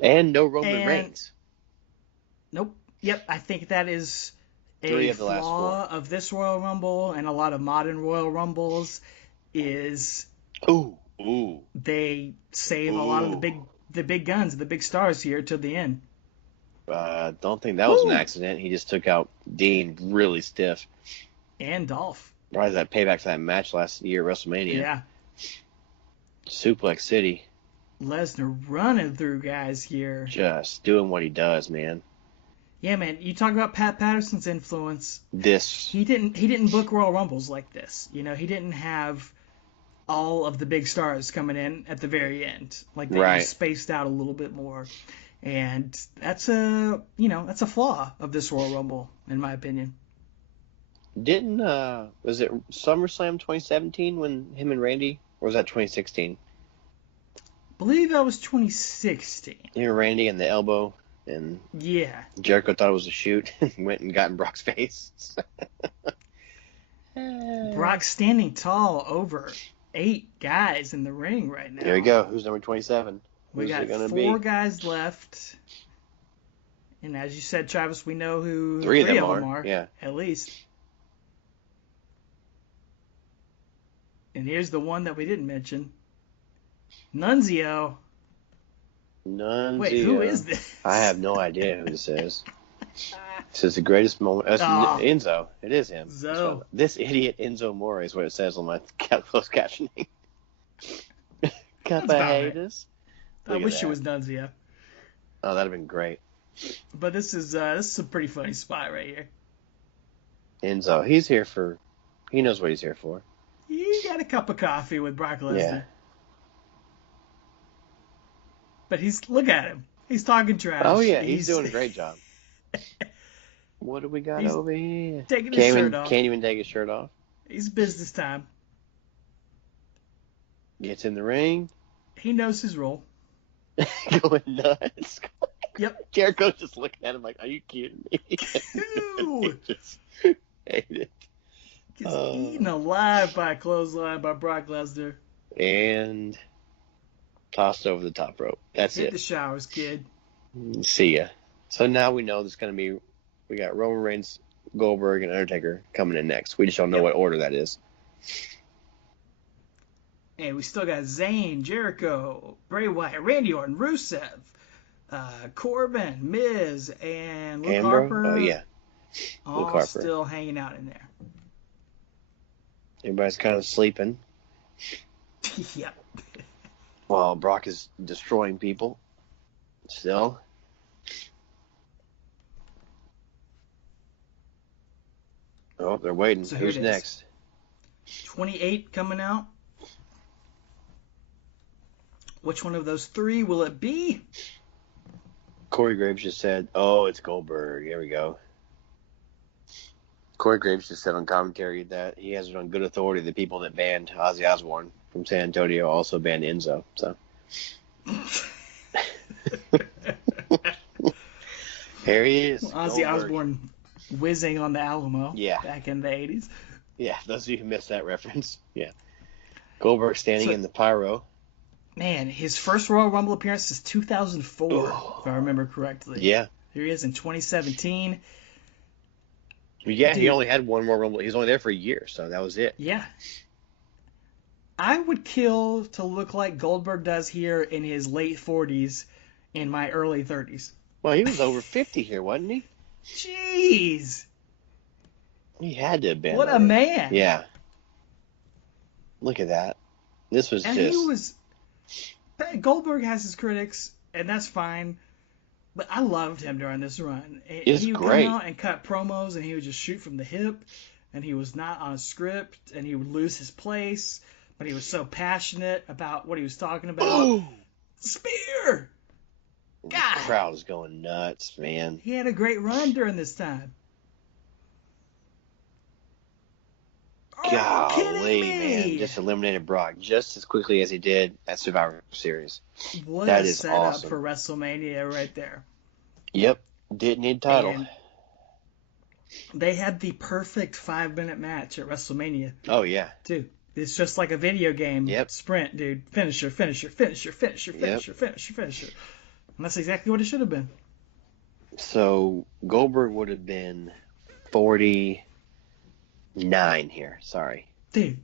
and no Roman Reigns. Nope. Yep, I think that is a flaw of this Royal Rumble and a lot of modern Royal Rumbles is they save a lot of the big guns, the big stars here to the end. Don't think that was an accident. He just took out Dean really stiff. And Dolph. Right, that payback to that match last year at WrestleMania. Yeah. Suplex City. Lesnar running through guys here. Just doing what he does, man. Yeah, man. You talk about Pat Patterson's influence. He didn't book Royal Rumbles like this. You know, he didn't have all of the big stars coming in at the very end. Like they were spaced out a little bit more. And that's a flaw of this Royal Rumble, in my opinion. Was it SummerSlam 2017 when him and Randy, or was that 2016? I believe that was 2016. Him and Randy and the elbow, and Jericho thought it was a shoot and went and got in Brock's face. Brock standing tall over 8 guys in the ring right now. There we go. Who's number 27? We got 4 guys left. And as you said, Travis, we know who 3 of them are. Yeah. At least. And here's the one that we didn't mention. Nunzio. Wait, who is this? I have no idea who this is. This is the greatest moment. Enzo. It is him. This idiot Enzo More is what it says on my closed captioning. Capahators. I wish it was Nunzio. Oh, that'd have been great. But this is a pretty funny spot right here. Enzo, he knows what he's here for. He got a cup of coffee with Brock Lesnar. Yeah. But look at him. He's talking trash. Oh, yeah, he's doing a great job. What do we got over here? Taking his shirt off. Can't even take his shirt off. He's business time. Gets in the ring. He knows his role. Going nuts. Yep. Jericho's just looking at him like, are you kidding me? He just hate it. Gets eaten alive by a clothesline by Brock Lesnar. And tossed over the top rope. That's Hit the showers, kid. See ya. So now we know there's going to be, we got Roman Reigns, Goldberg, and Undertaker coming in next. We just don't know what order that is. Hey, we still got Zayn, Jericho, Bray Wyatt, Randy Orton, Rusev, Corbin, Miz, and Luke Harper. Oh, yeah. Luke Harper. Still hanging out in there. Everybody's kind of sleeping. Yep. Well, Brock is destroying people still. Oh, they're waiting. So here Who's it is. next? 28 coming out. Which one of those three will it be? Corey Graves just said, "Oh, it's Goldberg." Here we go. Corey Graves just said on commentary that he has it on good authority the people that banned Ozzy Osbourne from San Antonio also banned Enzo. So here he is. Ozzy Goldberg. Osbourne whizzing on the Alamo Yeah. back in the 80s. Yeah, those of you who missed that reference. Yeah. Goldberg standing in the pyro. Man, his first Royal Rumble appearance is 2004, if I remember correctly. Yeah. Here he is in 2017. Yeah, Dude, he only had one more Rumble. He was only there for a year, so that was it. Yeah. I would kill to look like Goldberg does here in his late 40s in my early 30s. Well, he was over 50 here, wasn't he? Jeez. He had to have been. What a man. Yeah. Look at that. This was and just... he was... Goldberg has his critics, and that's fine. But I loved him during this run. He would great. come out and cut promos, and he would just shoot from the hip, and he was not on a script, and he would lose his place, but he was so passionate about what he was talking about. Ooh. Spear! The God! crowd is going nuts, man. He had a great run during this time. Golly, man. Just eliminated Brock just as quickly as he did at Survivor Series. What that a is setup awesome. for WrestleMania right there. Yep. Didn't need title. And they had the perfect 5-minute match at WrestleMania. Oh, yeah. Dude, it's just like a video game. Yep. Sprint, dude. Finisher, finisher, finisher, finisher, finisher, Yep. finisher, finisher. And that's exactly what it should have been. So Goldberg would have been 49 here. Sorry. Dude.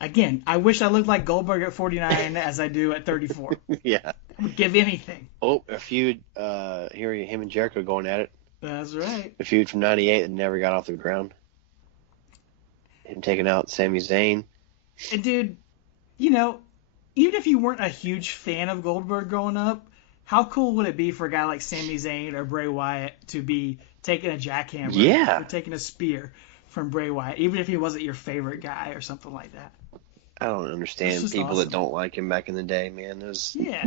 Again, I wish I looked like Goldberg at 49 as I do at 34. Yeah. I would give anything. Oh, a feud. Here, him and Jericho going at it. That's right. A feud from '98 that never got off the ground. Him taking out Sami Zayn. And dude, you know, even if you weren't a huge fan of Goldberg growing up, how cool would it be for a guy like Sami Zayn or Bray Wyatt to be taking a jackhammer Yeah. or taking a spear from Bray Wyatt, even if he wasn't your favorite guy or something like that? I don't understand people awesome. that don't like him back in the day, man. Yeah.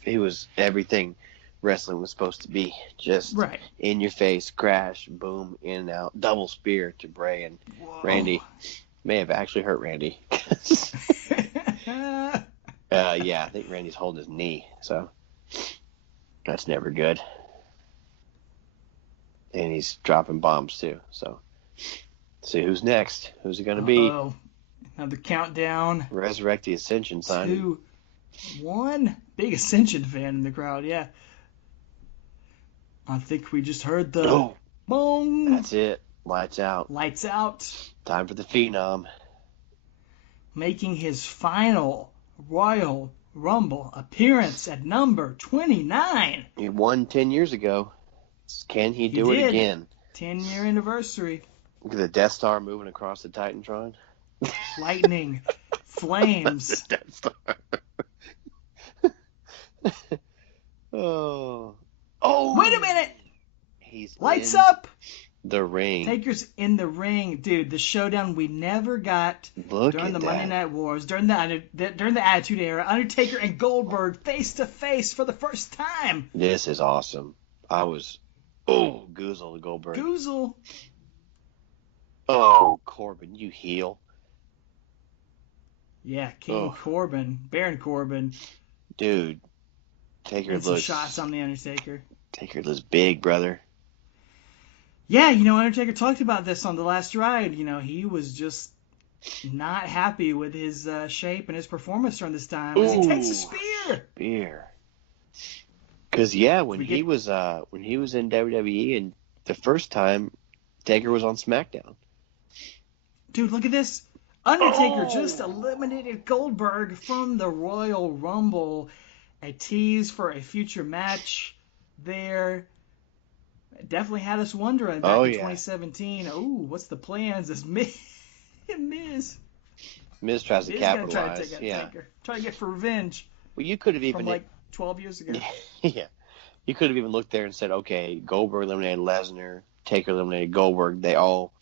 He was everything wrestling was supposed to be. Just Right. in your face, crash, boom, in and out, double spear to Bray and Whoa. Randy. May have actually hurt Randy. Yeah, I think Randy's holding his knee, so that's never good. And he's dropping bombs too. So, see who's next. Who's it going to be? Uh-oh. Now the countdown. Resurrect the Ascension sign. 2, 1. Big Ascension fan in the crowd, yeah. I think we just heard the Oh, boom. that's it. Lights out. Lights out. Time for the Phenom. Making his final Royal Rumble appearance at number 29. He won 10 years ago. Can he do it did. again? 10-year anniversary. Look at the Death Star moving across the Titantron. Lightning. Flames. The Death Star. Oh. Wait a minute. He's Lights in up. the ring. Taker's in the ring. Dude, the showdown we never got Look during at the that. Monday Night Wars, during the Attitude Era. Undertaker and Goldberg face to face for the first time. This is awesome. I was Goozle Goldberg. Goozle. Oh, Corbin, you heel. Yeah, King Corbin, Baron Corbin. Dude, Taker And some looks shots on the Undertaker. Taker looks big, brother. Yeah, you know, Undertaker talked about this on the last ride. You know, he was just not happy with his shape and his performance during this time as he takes a spear. Spear. Because when he was in WWE and the first time Taker was on SmackDown. Dude, look at this. Undertaker just eliminated Goldberg from the Royal Rumble. A tease for a future match there. Definitely had us wondering back in 2017. Oh, what's the plans? Is Miz? Miz tries to Miz gonna try to capitalize. take out Yeah. Taker. Try to get for revenge Well, you could have from even like 12 years ago. yeah. You could have even looked there and said, okay, Goldberg eliminated Lesnar, Taker eliminated Goldberg. They all,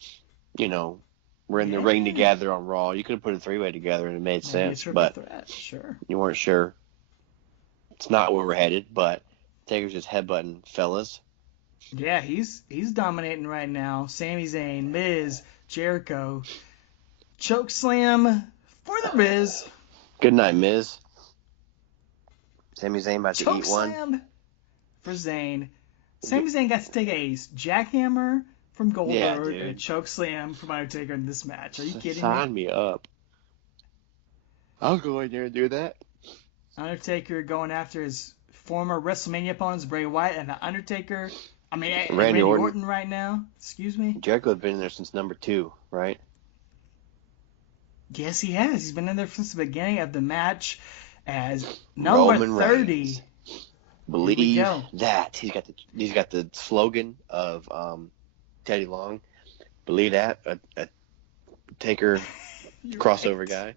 were in the ring together on Raw. You could have put a three-way together and it made Maybe sense, a triple but threat. Sure. you weren't sure. It's not where we're headed, but Taker's just headbutting fellas. Yeah, he's dominating right now. Sami Zayn, Miz, Jericho, choke slam for the Miz. Good night, Miz. Sami Zayn about to Choke eat one. slam for Zayn. Sami Zayn got to take a jackhammer from Goldberg and a choke slam from Undertaker in this match. Are you kidding me? Sign me up. I'll go in there and do that. Undertaker going after his former WrestleMania opponents, Bray Wyatt and the Undertaker. Randy Orton right now. Excuse me. Jericho's been in there since number 2, right? Yes, he has. He's been in there since the beginning of the match as number Roman 30. Reigns. Believe that. He's got the slogan of Teddy Long. Believe that. A Taker crossover guy.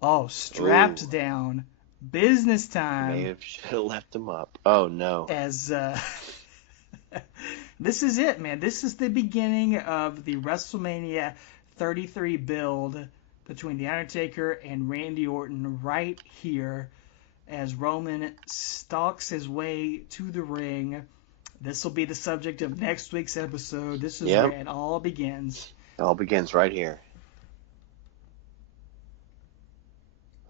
Oh, straps down. Business time. Should have left him up. Oh no. As this is it, man. This is the beginning of the WrestleMania 33 build between The Undertaker and Randy Orton right here as Roman stalks his way to the ring. This will be the subject of next week's episode. This is where it all begins. It all begins right here.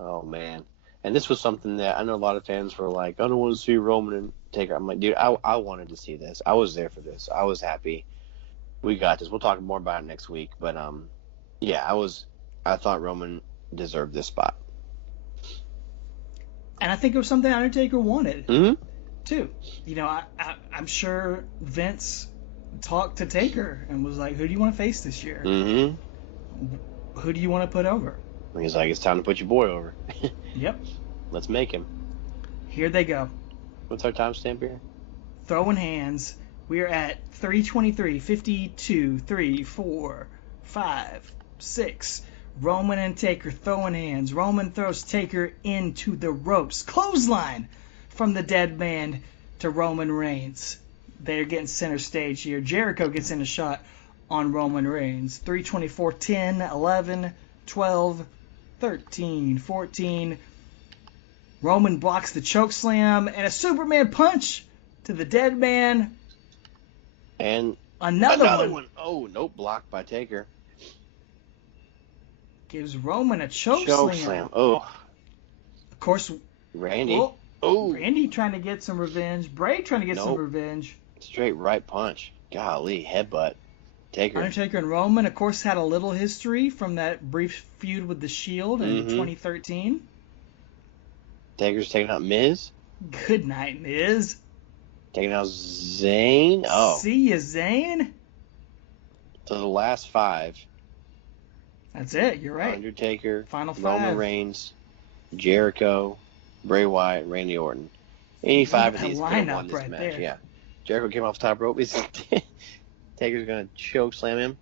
Oh, man. And this was something that I know a lot of fans were like, I don't want to see Roman and Taker. I'm like, dude, I wanted to see this. I was there for this. I was happy. We got this. We'll talk more about it next week. But, yeah, I thought Roman deserved this spot. And I think it was something Undertaker wanted, too. I'm sure Vince talked to Taker and was like, who do you want to face this year? Mm-hmm. Who do you want to put over? And he's like, it's time to put your boy over. Yep. Let's make him. Here they go. What's our timestamp here? Throwing hands. We are at 3:23, 52, 3, 4, 5, 6. Roman and Taker throwing hands. Roman throws Taker into the ropes. Clothesline from the dead man to Roman Reigns. They're getting center stage here. Jericho gets in a shot on Roman Reigns. 3:24, 10, 11, 12, 13, 14. Roman blocks the choke slam and a Superman punch to the dead man. And another one. Oh, nope, blocked by Taker. Gives Roman a choke slam. Oh. Of course, Randy. Randy trying to get some revenge. Bray trying to get some revenge. Straight right punch. Golly, headbutt. Taker. Undertaker and Roman, of course, had a little history from that brief feud with The Shield in 2013. Taker's taking out Miz. Good night, Miz. Taking out Zayn. Oh. See ya, Zayn. So the last 5. That's it. You're right. Undertaker. Final 5. Roman Reigns. Jericho. Bray Wyatt. Randy Orton. Any 5 of these could have won this match. There. Yeah. Jericho came off the top rope. Taker's going to choke slam him.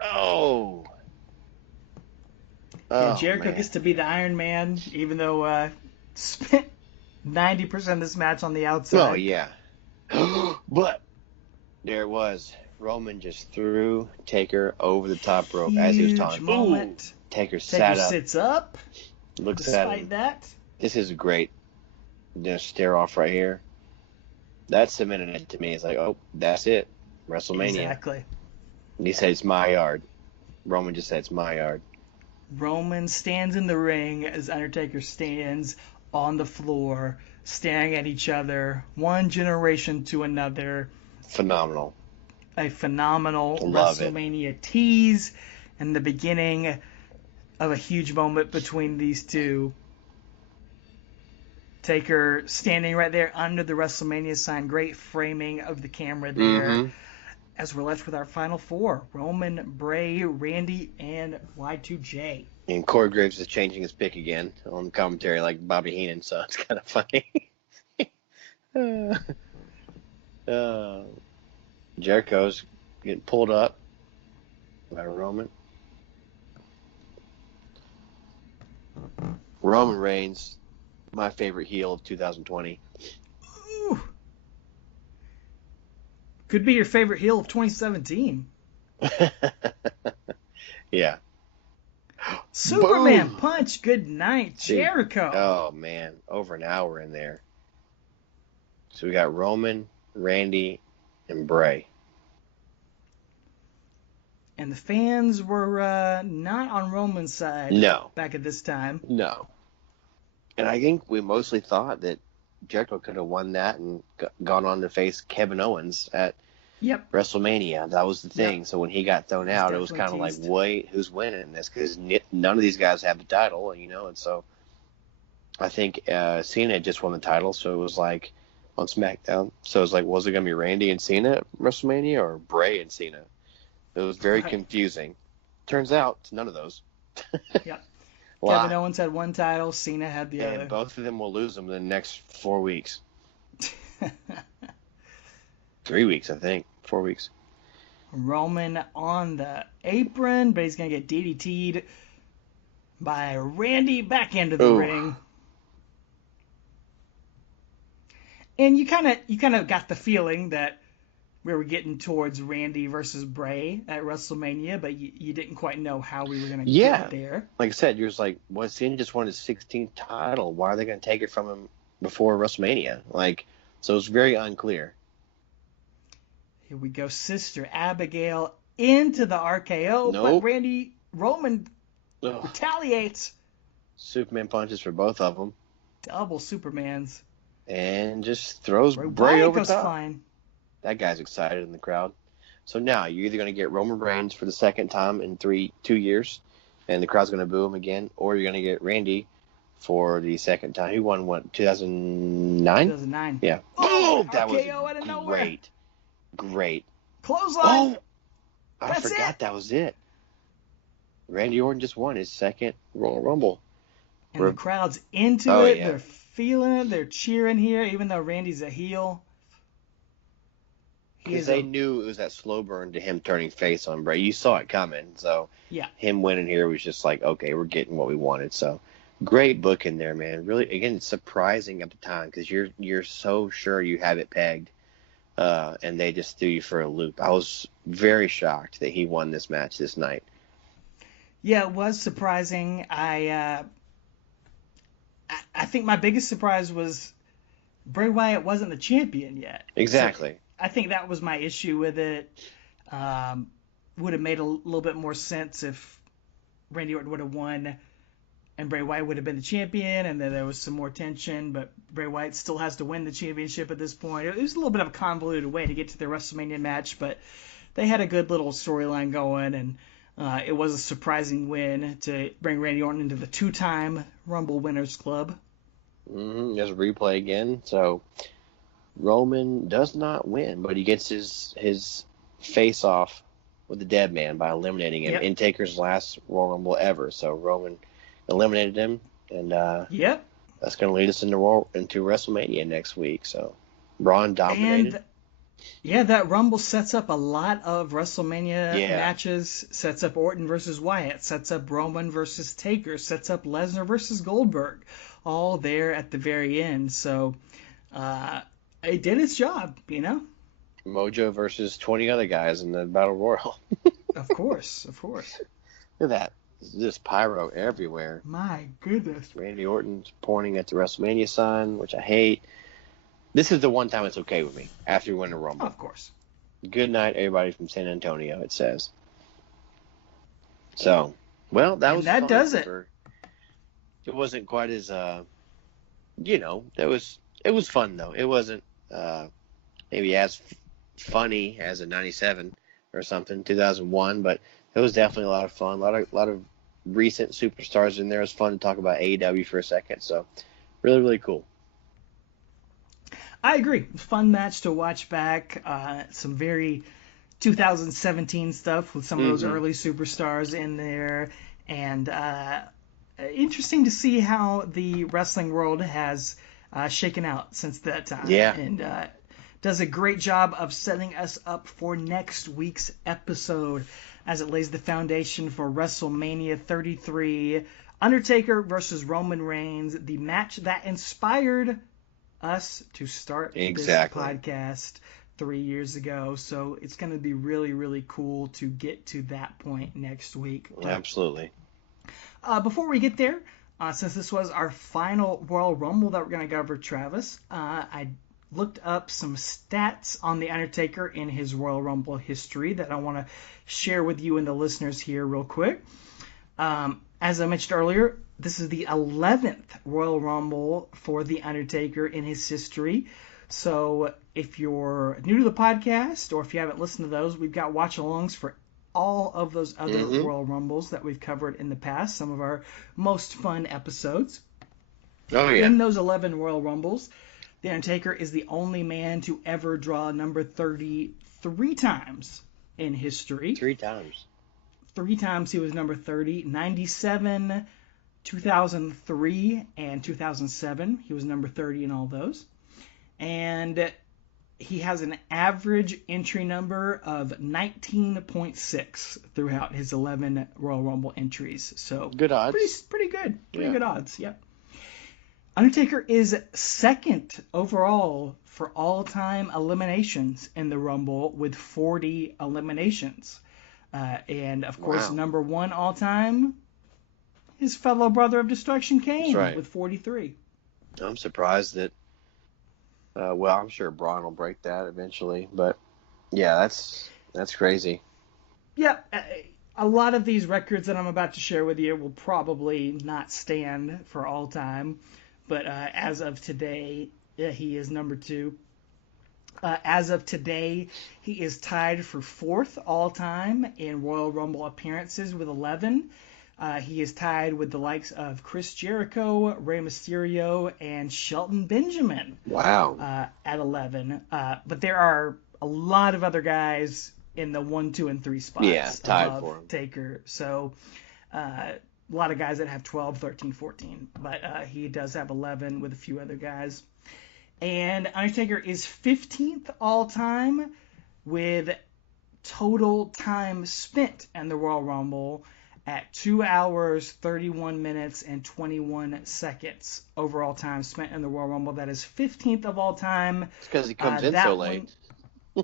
Oh. Yeah, Jericho gets to be the Iron Man, even though spent 90% of this match on the outside. Oh, yeah. But there it was. Roman just threw Taker over the top rope as he was talking. Moment. Taker sat up. Sits up. Looks at him. Despite that. This is a great stare off right here. That cemented it to me. It's like, oh, that's it. WrestleMania. Exactly. And he said it's my yard. Roman just said it's my yard. Roman stands in the ring as Undertaker stands on the floor, staring at each other, one generation to another. Phenomenal. A phenomenal Love WrestleMania tease and the beginning of a huge moment between these two. Taker standing right there under the WrestleMania sign. Great framing of the camera there. As we're left with our final 4. Roman, Bray, Randy, and Y2J. And Corey Graves is changing his pick again on commentary like Bobby Heenan, so it's kind of funny. Jericho's getting pulled up by Roman. Roman Reigns, my favorite heel of 2020. Ooh. Could be your favorite heel of 2017. Yeah. Superman Boom! punch. Good night, Jericho. Oh, man. Over an hour in there. So we got Roman, Randy, and Bray. And the fans were not on Roman's side back at this time. No. And I think we mostly thought that Jericho could have won that and gone on to face Kevin Owens at WrestleMania. That was the thing. Yep. So when he got thrown out, it was kind of like, wait, who's winning this? Because none of these guys have the title, and so I think Cena just won the title, so it was like on SmackDown. So it was like, was it going to be Randy and Cena at WrestleMania or Bray and Cena? It was very confusing. Turns out it's none of those. Yep. Kevin Owens had one title, Cena had the other. And both of them will lose them in the next 4 weeks. 3 weeks, I think. 4 weeks. Roman on the apron, but he's going to get DDT'd by Randy back into the ring. And you kind of got the feeling that we were getting towards Randy versus Bray at WrestleMania, but you didn't quite know how we were going to get there. Like I said, you're just like, well, Cena just won his 16th title. Why are they going to take it from him before WrestleMania? So it's very unclear. Here we go, Sister Abigail into the RKO, but Roman retaliates. Superman punches for both of them. Double Supermans. And just throws Bray over top. Flying. That guy's excited in the crowd. So now you're either going to get Roman Reigns for the second time in 2 years, and the crowd's going to boo him again, or you're going to get Randy for the second time. He won, what, 2009? 2009. Yeah. Oh, that was great. Clothesline. Oh, I forgot that was it. Randy Orton just won his second Royal Rumble. And the crowd's into it. Yeah. They're feeling it. They're cheering here, even though Randy's a heel. Because they knew it was that slow burn to him turning face on Bray. You saw it coming. So him winning here was just like, okay, we're getting what we wanted. So great booking there, man. Really, again, surprising at the time because you're so sure you have it pegged. And they just threw you for a loop. I was very shocked that he won this match this night. Yeah, it was surprising. I think my biggest surprise was Bray Wyatt wasn't the champion yet. Exactly. So I think that was my issue with it. Would have made a little bit more sense if Randy Orton would have won and Bray Wyatt would have been the champion, and then there was some more tension, but Bray Wyatt still has to win the championship at this point. It was a little bit of a convoluted way to get to the WrestleMania match, but they had a good little storyline going, and it was a surprising win to bring Randy Orton into the two-time Rumble Winners Club. There's a replay again, so Roman does not win, but he gets his face off with the dead man by eliminating him in Taker's last Royal Rumble ever. So Roman eliminated him, and that's going to lead us into WrestleMania next week. So Braun dominated. And that Rumble sets up a lot of WrestleMania matches. Sets up Orton versus Wyatt. Sets up Roman versus Taker. Sets up Lesnar versus Goldberg. All there at the very end. So it did its job, Mojo versus 20 other guys in the Battle Royal. Of course. Look at that. Just pyro everywhere. My goodness. Randy Orton's pointing at the WrestleMania sign, which I hate. This is the one time it's okay with me, after you win the Rumble. Of course. Good night, everybody from San Antonio, it says. So, well, that was that does it. It wasn't quite as, it was fun, though. It wasn't maybe as funny as a 97 or something, 2001, but it was definitely a lot of fun. A lot of recent superstars in there. It was fun to talk about AEW for a second. So really, really cool. I agree. Fun match to watch back. Some very 2017 stuff with some of those early superstars in there. And interesting to see how the wrestling world has shaken out since that time. Yeah. And does a great job of setting us up for next week's episode, as it lays the foundation for WrestleMania 33, Undertaker versus Roman Reigns, the match that inspired us to start this podcast 3 years ago. So it's going to be really, really cool to get to that point next week. But, absolutely. Before we get there, since this was our final Royal Rumble that we're going to go over, Travis, I looked up some stats on The Undertaker in his Royal Rumble history that I want to share with you and the listeners here real quick. As I mentioned earlier, this is the 11th Royal Rumble for The Undertaker in his history. So if you're new to the podcast or if you haven't listened to those, we've got watch-alongs for all of those other Royal Rumbles that we've covered in the past, some of our most fun episodes. Oh, yeah. In those 11 Royal Rumbles, The Undertaker is the only man to ever draw number 30 3 times in history. 3 times. 3 times he was number 30. 97, 2003, and 2007. He was number 30 in all those. And he has an average entry number of 19.6 throughout his 11 Royal Rumble entries. So good odds. Pretty good. Pretty good odds, yep. Undertaker is second overall for all-time eliminations in the Rumble with 40 eliminations. And, of course, number 1 all-time, his fellow brother of destruction, Kane, with 43. I'm surprised that, I'm sure Braun will break that eventually. But, yeah, that's crazy. Yeah, a lot of these records that I'm about to share with you will probably not stand for all time. But as of today, he is number 2. As of today, he is tied for 4th all-time in Royal Rumble appearances with 11. He is tied with the likes of Chris Jericho, Rey Mysterio, and Shelton Benjamin. Wow. At 11. But there are a lot of other guys in the 1, 2, and 3 spots tied for him. Taker. So a lot of guys that have 12, 13, 14. But he does have 11 with a few other guys. And Undertaker is 15th all-time with total time spent in the Royal Rumble at 2 hours, 31 minutes, and 21 seconds overall time spent in the Royal Rumble. That is 15th of all time. It's because he comes in so late.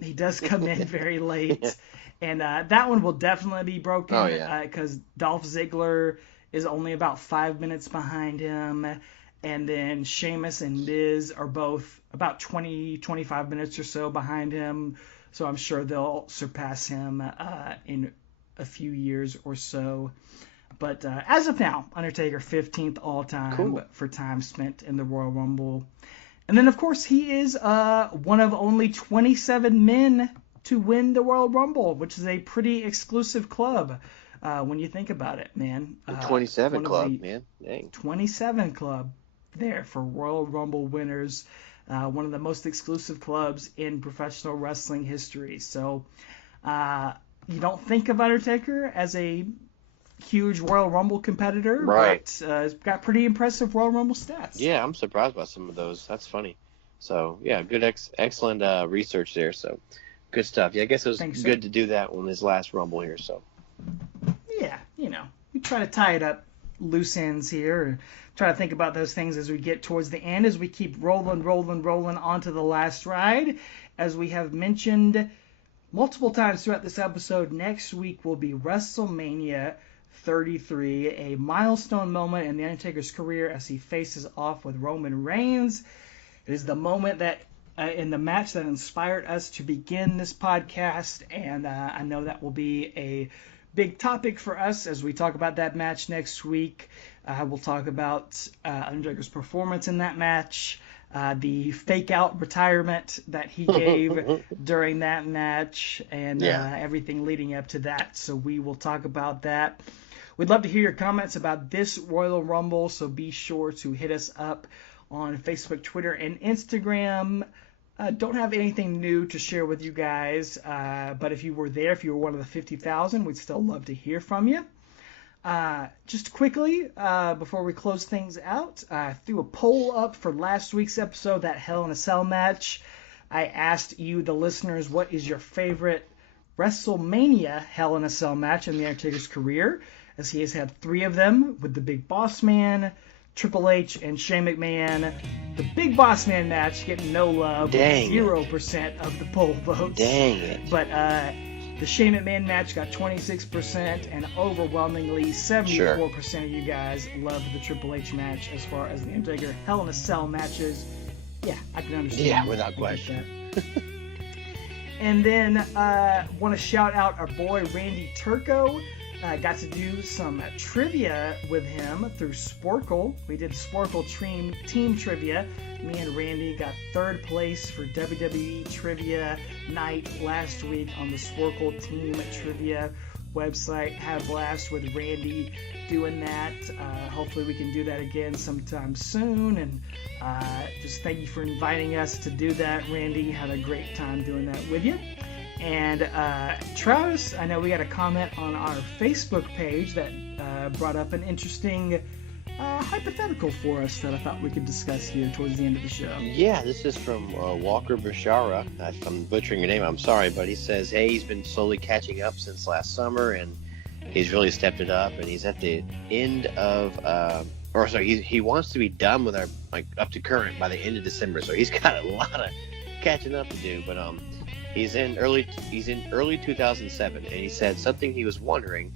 He does come in very late. And that one will definitely be broken because Dolph Ziggler is only about 5 minutes behind him. And then Sheamus and Miz are both about 20, 25 minutes or so behind him. So I'm sure they'll surpass him in a few years or so. But as of now, Undertaker 15th all-time for time spent in the Royal Rumble. And then, of course, he is one of only 27 men to win the Royal Rumble, which is a pretty exclusive club when you think about it, man. The 27 club, man. Dang. 27 club there for Royal Rumble winners. One of the most exclusive clubs in professional wrestling history. So you don't think of Undertaker as a huge Royal Rumble competitor, but he's got pretty impressive Royal Rumble stats. Yeah, I'm surprised by some of those. That's funny. So, yeah, good, excellent research there. So, good stuff. Yeah, I guess it was good to do that on his last Rumble here. So, yeah, we try to tie it up loose ends here and try to think about those things as we get towards the end, as we keep rolling onto the last ride. As we have mentioned multiple times throughout this episode, next week will be WrestleMania 33, a milestone moment in The Undertaker's career as he faces off with Roman Reigns. It is the moment that in the match that inspired us to begin this podcast, and I know that will be a big topic for us as we talk about that match next week. We'll talk about Undertaker's performance in that match, the fake-out retirement that he gave during that match, and everything leading up to that. So we will talk about that. We'd love to hear your comments about this Royal Rumble, so be sure to hit us up on Facebook, Twitter, and Instagram. Don't have anything new to share with you guys, but if you were there, if you were one of the 50,000, we'd still love to hear from you. Just quickly, before we close things out, I threw a poll up for last week's episode, that Hell in a Cell match. I asked you, the listeners, what is your favorite WrestleMania Hell in a Cell match in The Undertaker's career? as he has had 3 of them with the Big Boss Man, Triple H, and Shane McMahon. The Big Boss Man match getting no love, with 0% of the poll votes. Dang it. But the Shane McMahon match got 26%, and overwhelmingly 74% of you guys loved the Triple H match. As far as the Undertaker Hell in a Cell matches, yeah, I can understand. Yeah, without question. And then want to shout out our boy Randy Turco. Got to do some trivia with him through Sporkle. We did Sporkle team trivia. Me and Randy got 3rd place for WWE Trivia Night last week on the Sporkle team trivia website. Had a blast with Randy doing that. Hopefully we can do that again sometime soon. And just thank you for inviting us to do that, Randy. Had a great time doing that with you. And Travis, I know we got a comment on our Facebook page that brought up an interesting hypothetical for us that I thought we could discuss here towards the end of the show. Yeah, this is from Walker Bashara. If I'm butchering your name, I'm sorry, but he says, hey, he's been slowly catching up since last summer, and he's really stepped it up, and he's at the end of, he wants to be done with our, up to current by the end of December, so he's got a lot of catching up to do, but he's in early 2007, and he said something he was wondering.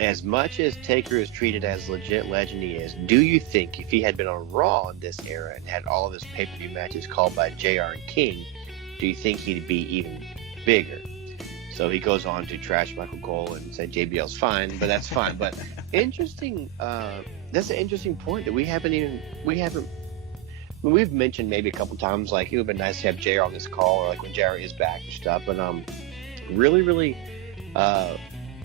As much as Taker is treated as legit legend he is, do you think if he had been on Raw in this era and had all of his pay-per-view matches called by JR and King, do you think he'd be even bigger? So he goes on to trash Michael Cole and say JBL's fine, but that's fine. But interesting, that's an interesting point that we've mentioned maybe a couple times, like it would have been nice to have JR on this call, or like when JR is back and stuff, but really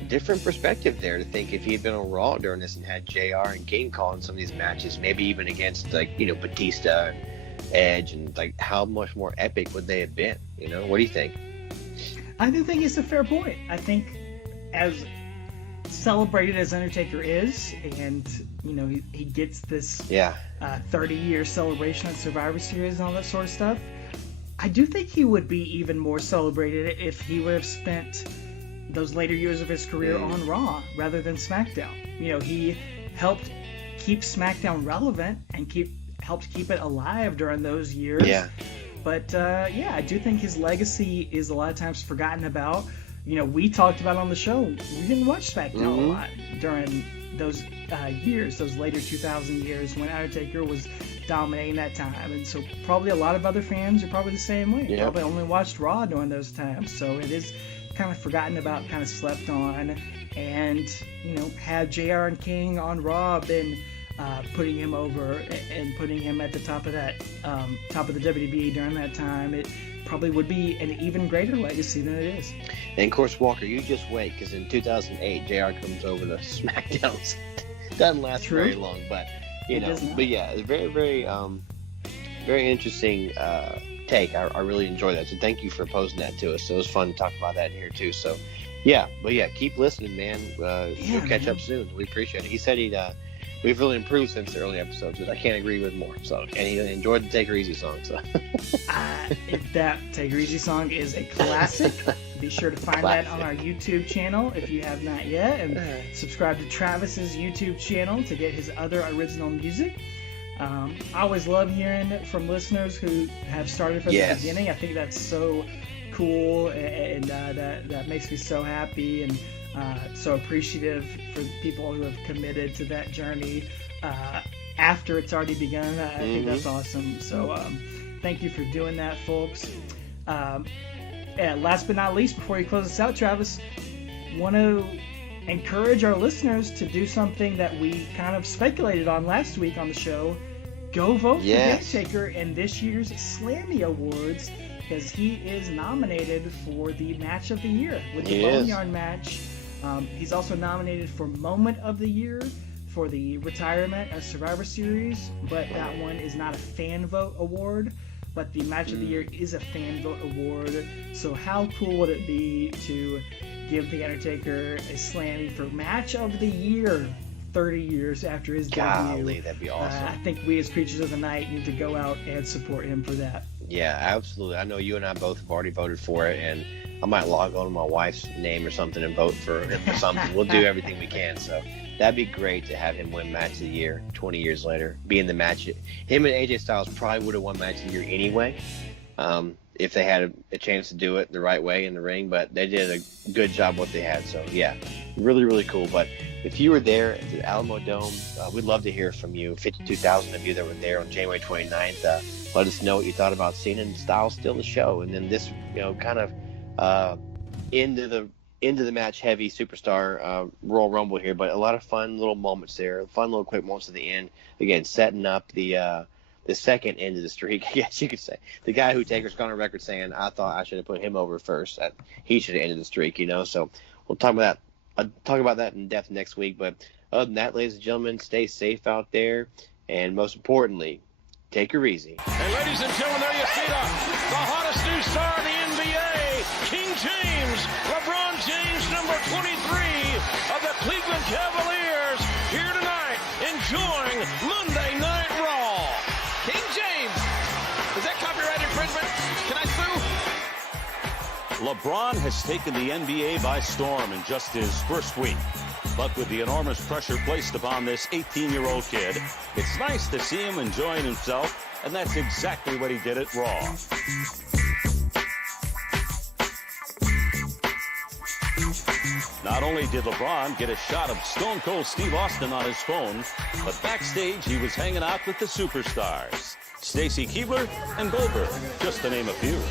different perspective there to think if he had been on Raw during this and had JR and King calling some of these matches, maybe even against Batista and Edge, and how much more epic would they have been? What do you think? I do think it's a fair point. I think as celebrated as Undertaker is, and he gets this 30-year celebration at Survivor Series and all that sort of stuff, I do think he would be even more celebrated if he would have spent those later years of his career on Raw rather than SmackDown. He helped keep SmackDown relevant and helped keep it alive during those years. Yeah. But I do think his legacy is a lot of times forgotten about. We talked about on the show, we didn't watch SmackDown a lot during those years, those later 2000 years when Undertaker was dominating that time. And so probably a lot of other fans are probably the same way. Yep. Probably only watched Raw during those times. So it is kind of forgotten about, kind of slept on. And, had JR and King on Raw been putting him over and putting him at the top of that, top of the WWE during that time, it probably would be an even greater legacy than it is. And of course, Walker, you just wait, because in 2008, JR comes over to SmackDown. Doesn't last very long, but but yeah, it's very, very, very interesting take. I really enjoy that. So thank you for posing that to us. So it was fun to talk about that here too. So keep listening, man. We'll catch up soon. We appreciate it. He said we've really improved since the early episodes, which I can't agree with more. So, and he enjoyed the Take Her Easy song. So that Take Her Easy song is a classic. Be sure to find that on our YouTube channel if you have not yet, and subscribe to Travis's YouTube channel to get his other original music. I always love hearing from listeners who have started from the beginning. I think that's so cool, and that makes me so happy, and so appreciative for people who have committed to that journey after it's already begun. I think that's awesome. So thank you for doing that, folks. And last but not least, before you close us out, Travis, want to encourage our listeners to do something that we kind of speculated on last week on the show. Go vote for The Undertaker in this year's Slammy Awards, because he is nominated for the Match of the Year with the Boneyard match. He's also nominated for Moment of the Year for the Retirement at Survivor Series, but that one is not a fan vote award. But the Match of the Year is a fan vote award. So how cool would it be to give The Undertaker a Slammy for Match of the Year 30 years after his debut? That'd be awesome. I think we as Creatures of the Night need to go out and support him for that. Yeah, absolutely. I know you and I both have already voted for it, and I might log on to my wife's name or something and vote for him for something. We'll do everything we can. So that'd be great to have him win Match of the Year 20 years later. Being the match, him and AJ Styles probably would have won Match of the Year anyway, if they had a chance to do it the right way in the ring. But they did a good job what they had. So yeah, really, really cool. But if you were there at the Alamo Dome, we'd love to hear from you. 52,000 of you that were there on January 29th. Let us know what you thought about Cena and Styles steal the show, and then this, kind of into the match heavy superstar Royal Rumble here. But a lot of fun little moments there, fun little quick moments at the end. Again, setting up the second end of the streak, I guess you could say. The guy who Taker's gone on record saying, "I thought I should have put him over first. That he should have ended the streak," So we'll talk about that. I'll talk about that in depth next week. But other than that, ladies and gentlemen, stay safe out there, and most importantly, take her easy. And ladies and gentlemen, there you see the hottest new star in the NBA, King James, LeBron James, number 23 of the Cleveland Cavaliers, here tonight, enjoying Monday Night Raw. King James, is that copyright infringement? Can I sue? LeBron has taken the NBA by storm in just his first week. But with the enormous pressure placed upon this 18-year-old kid, it's nice to see him enjoying himself, and that's exactly what he did at Raw. Not only did LeBron get a shot of Stone Cold Steve Austin on his phone, but backstage he was hanging out with the superstars, Stacy Keibler and Goldberg, just to name a few.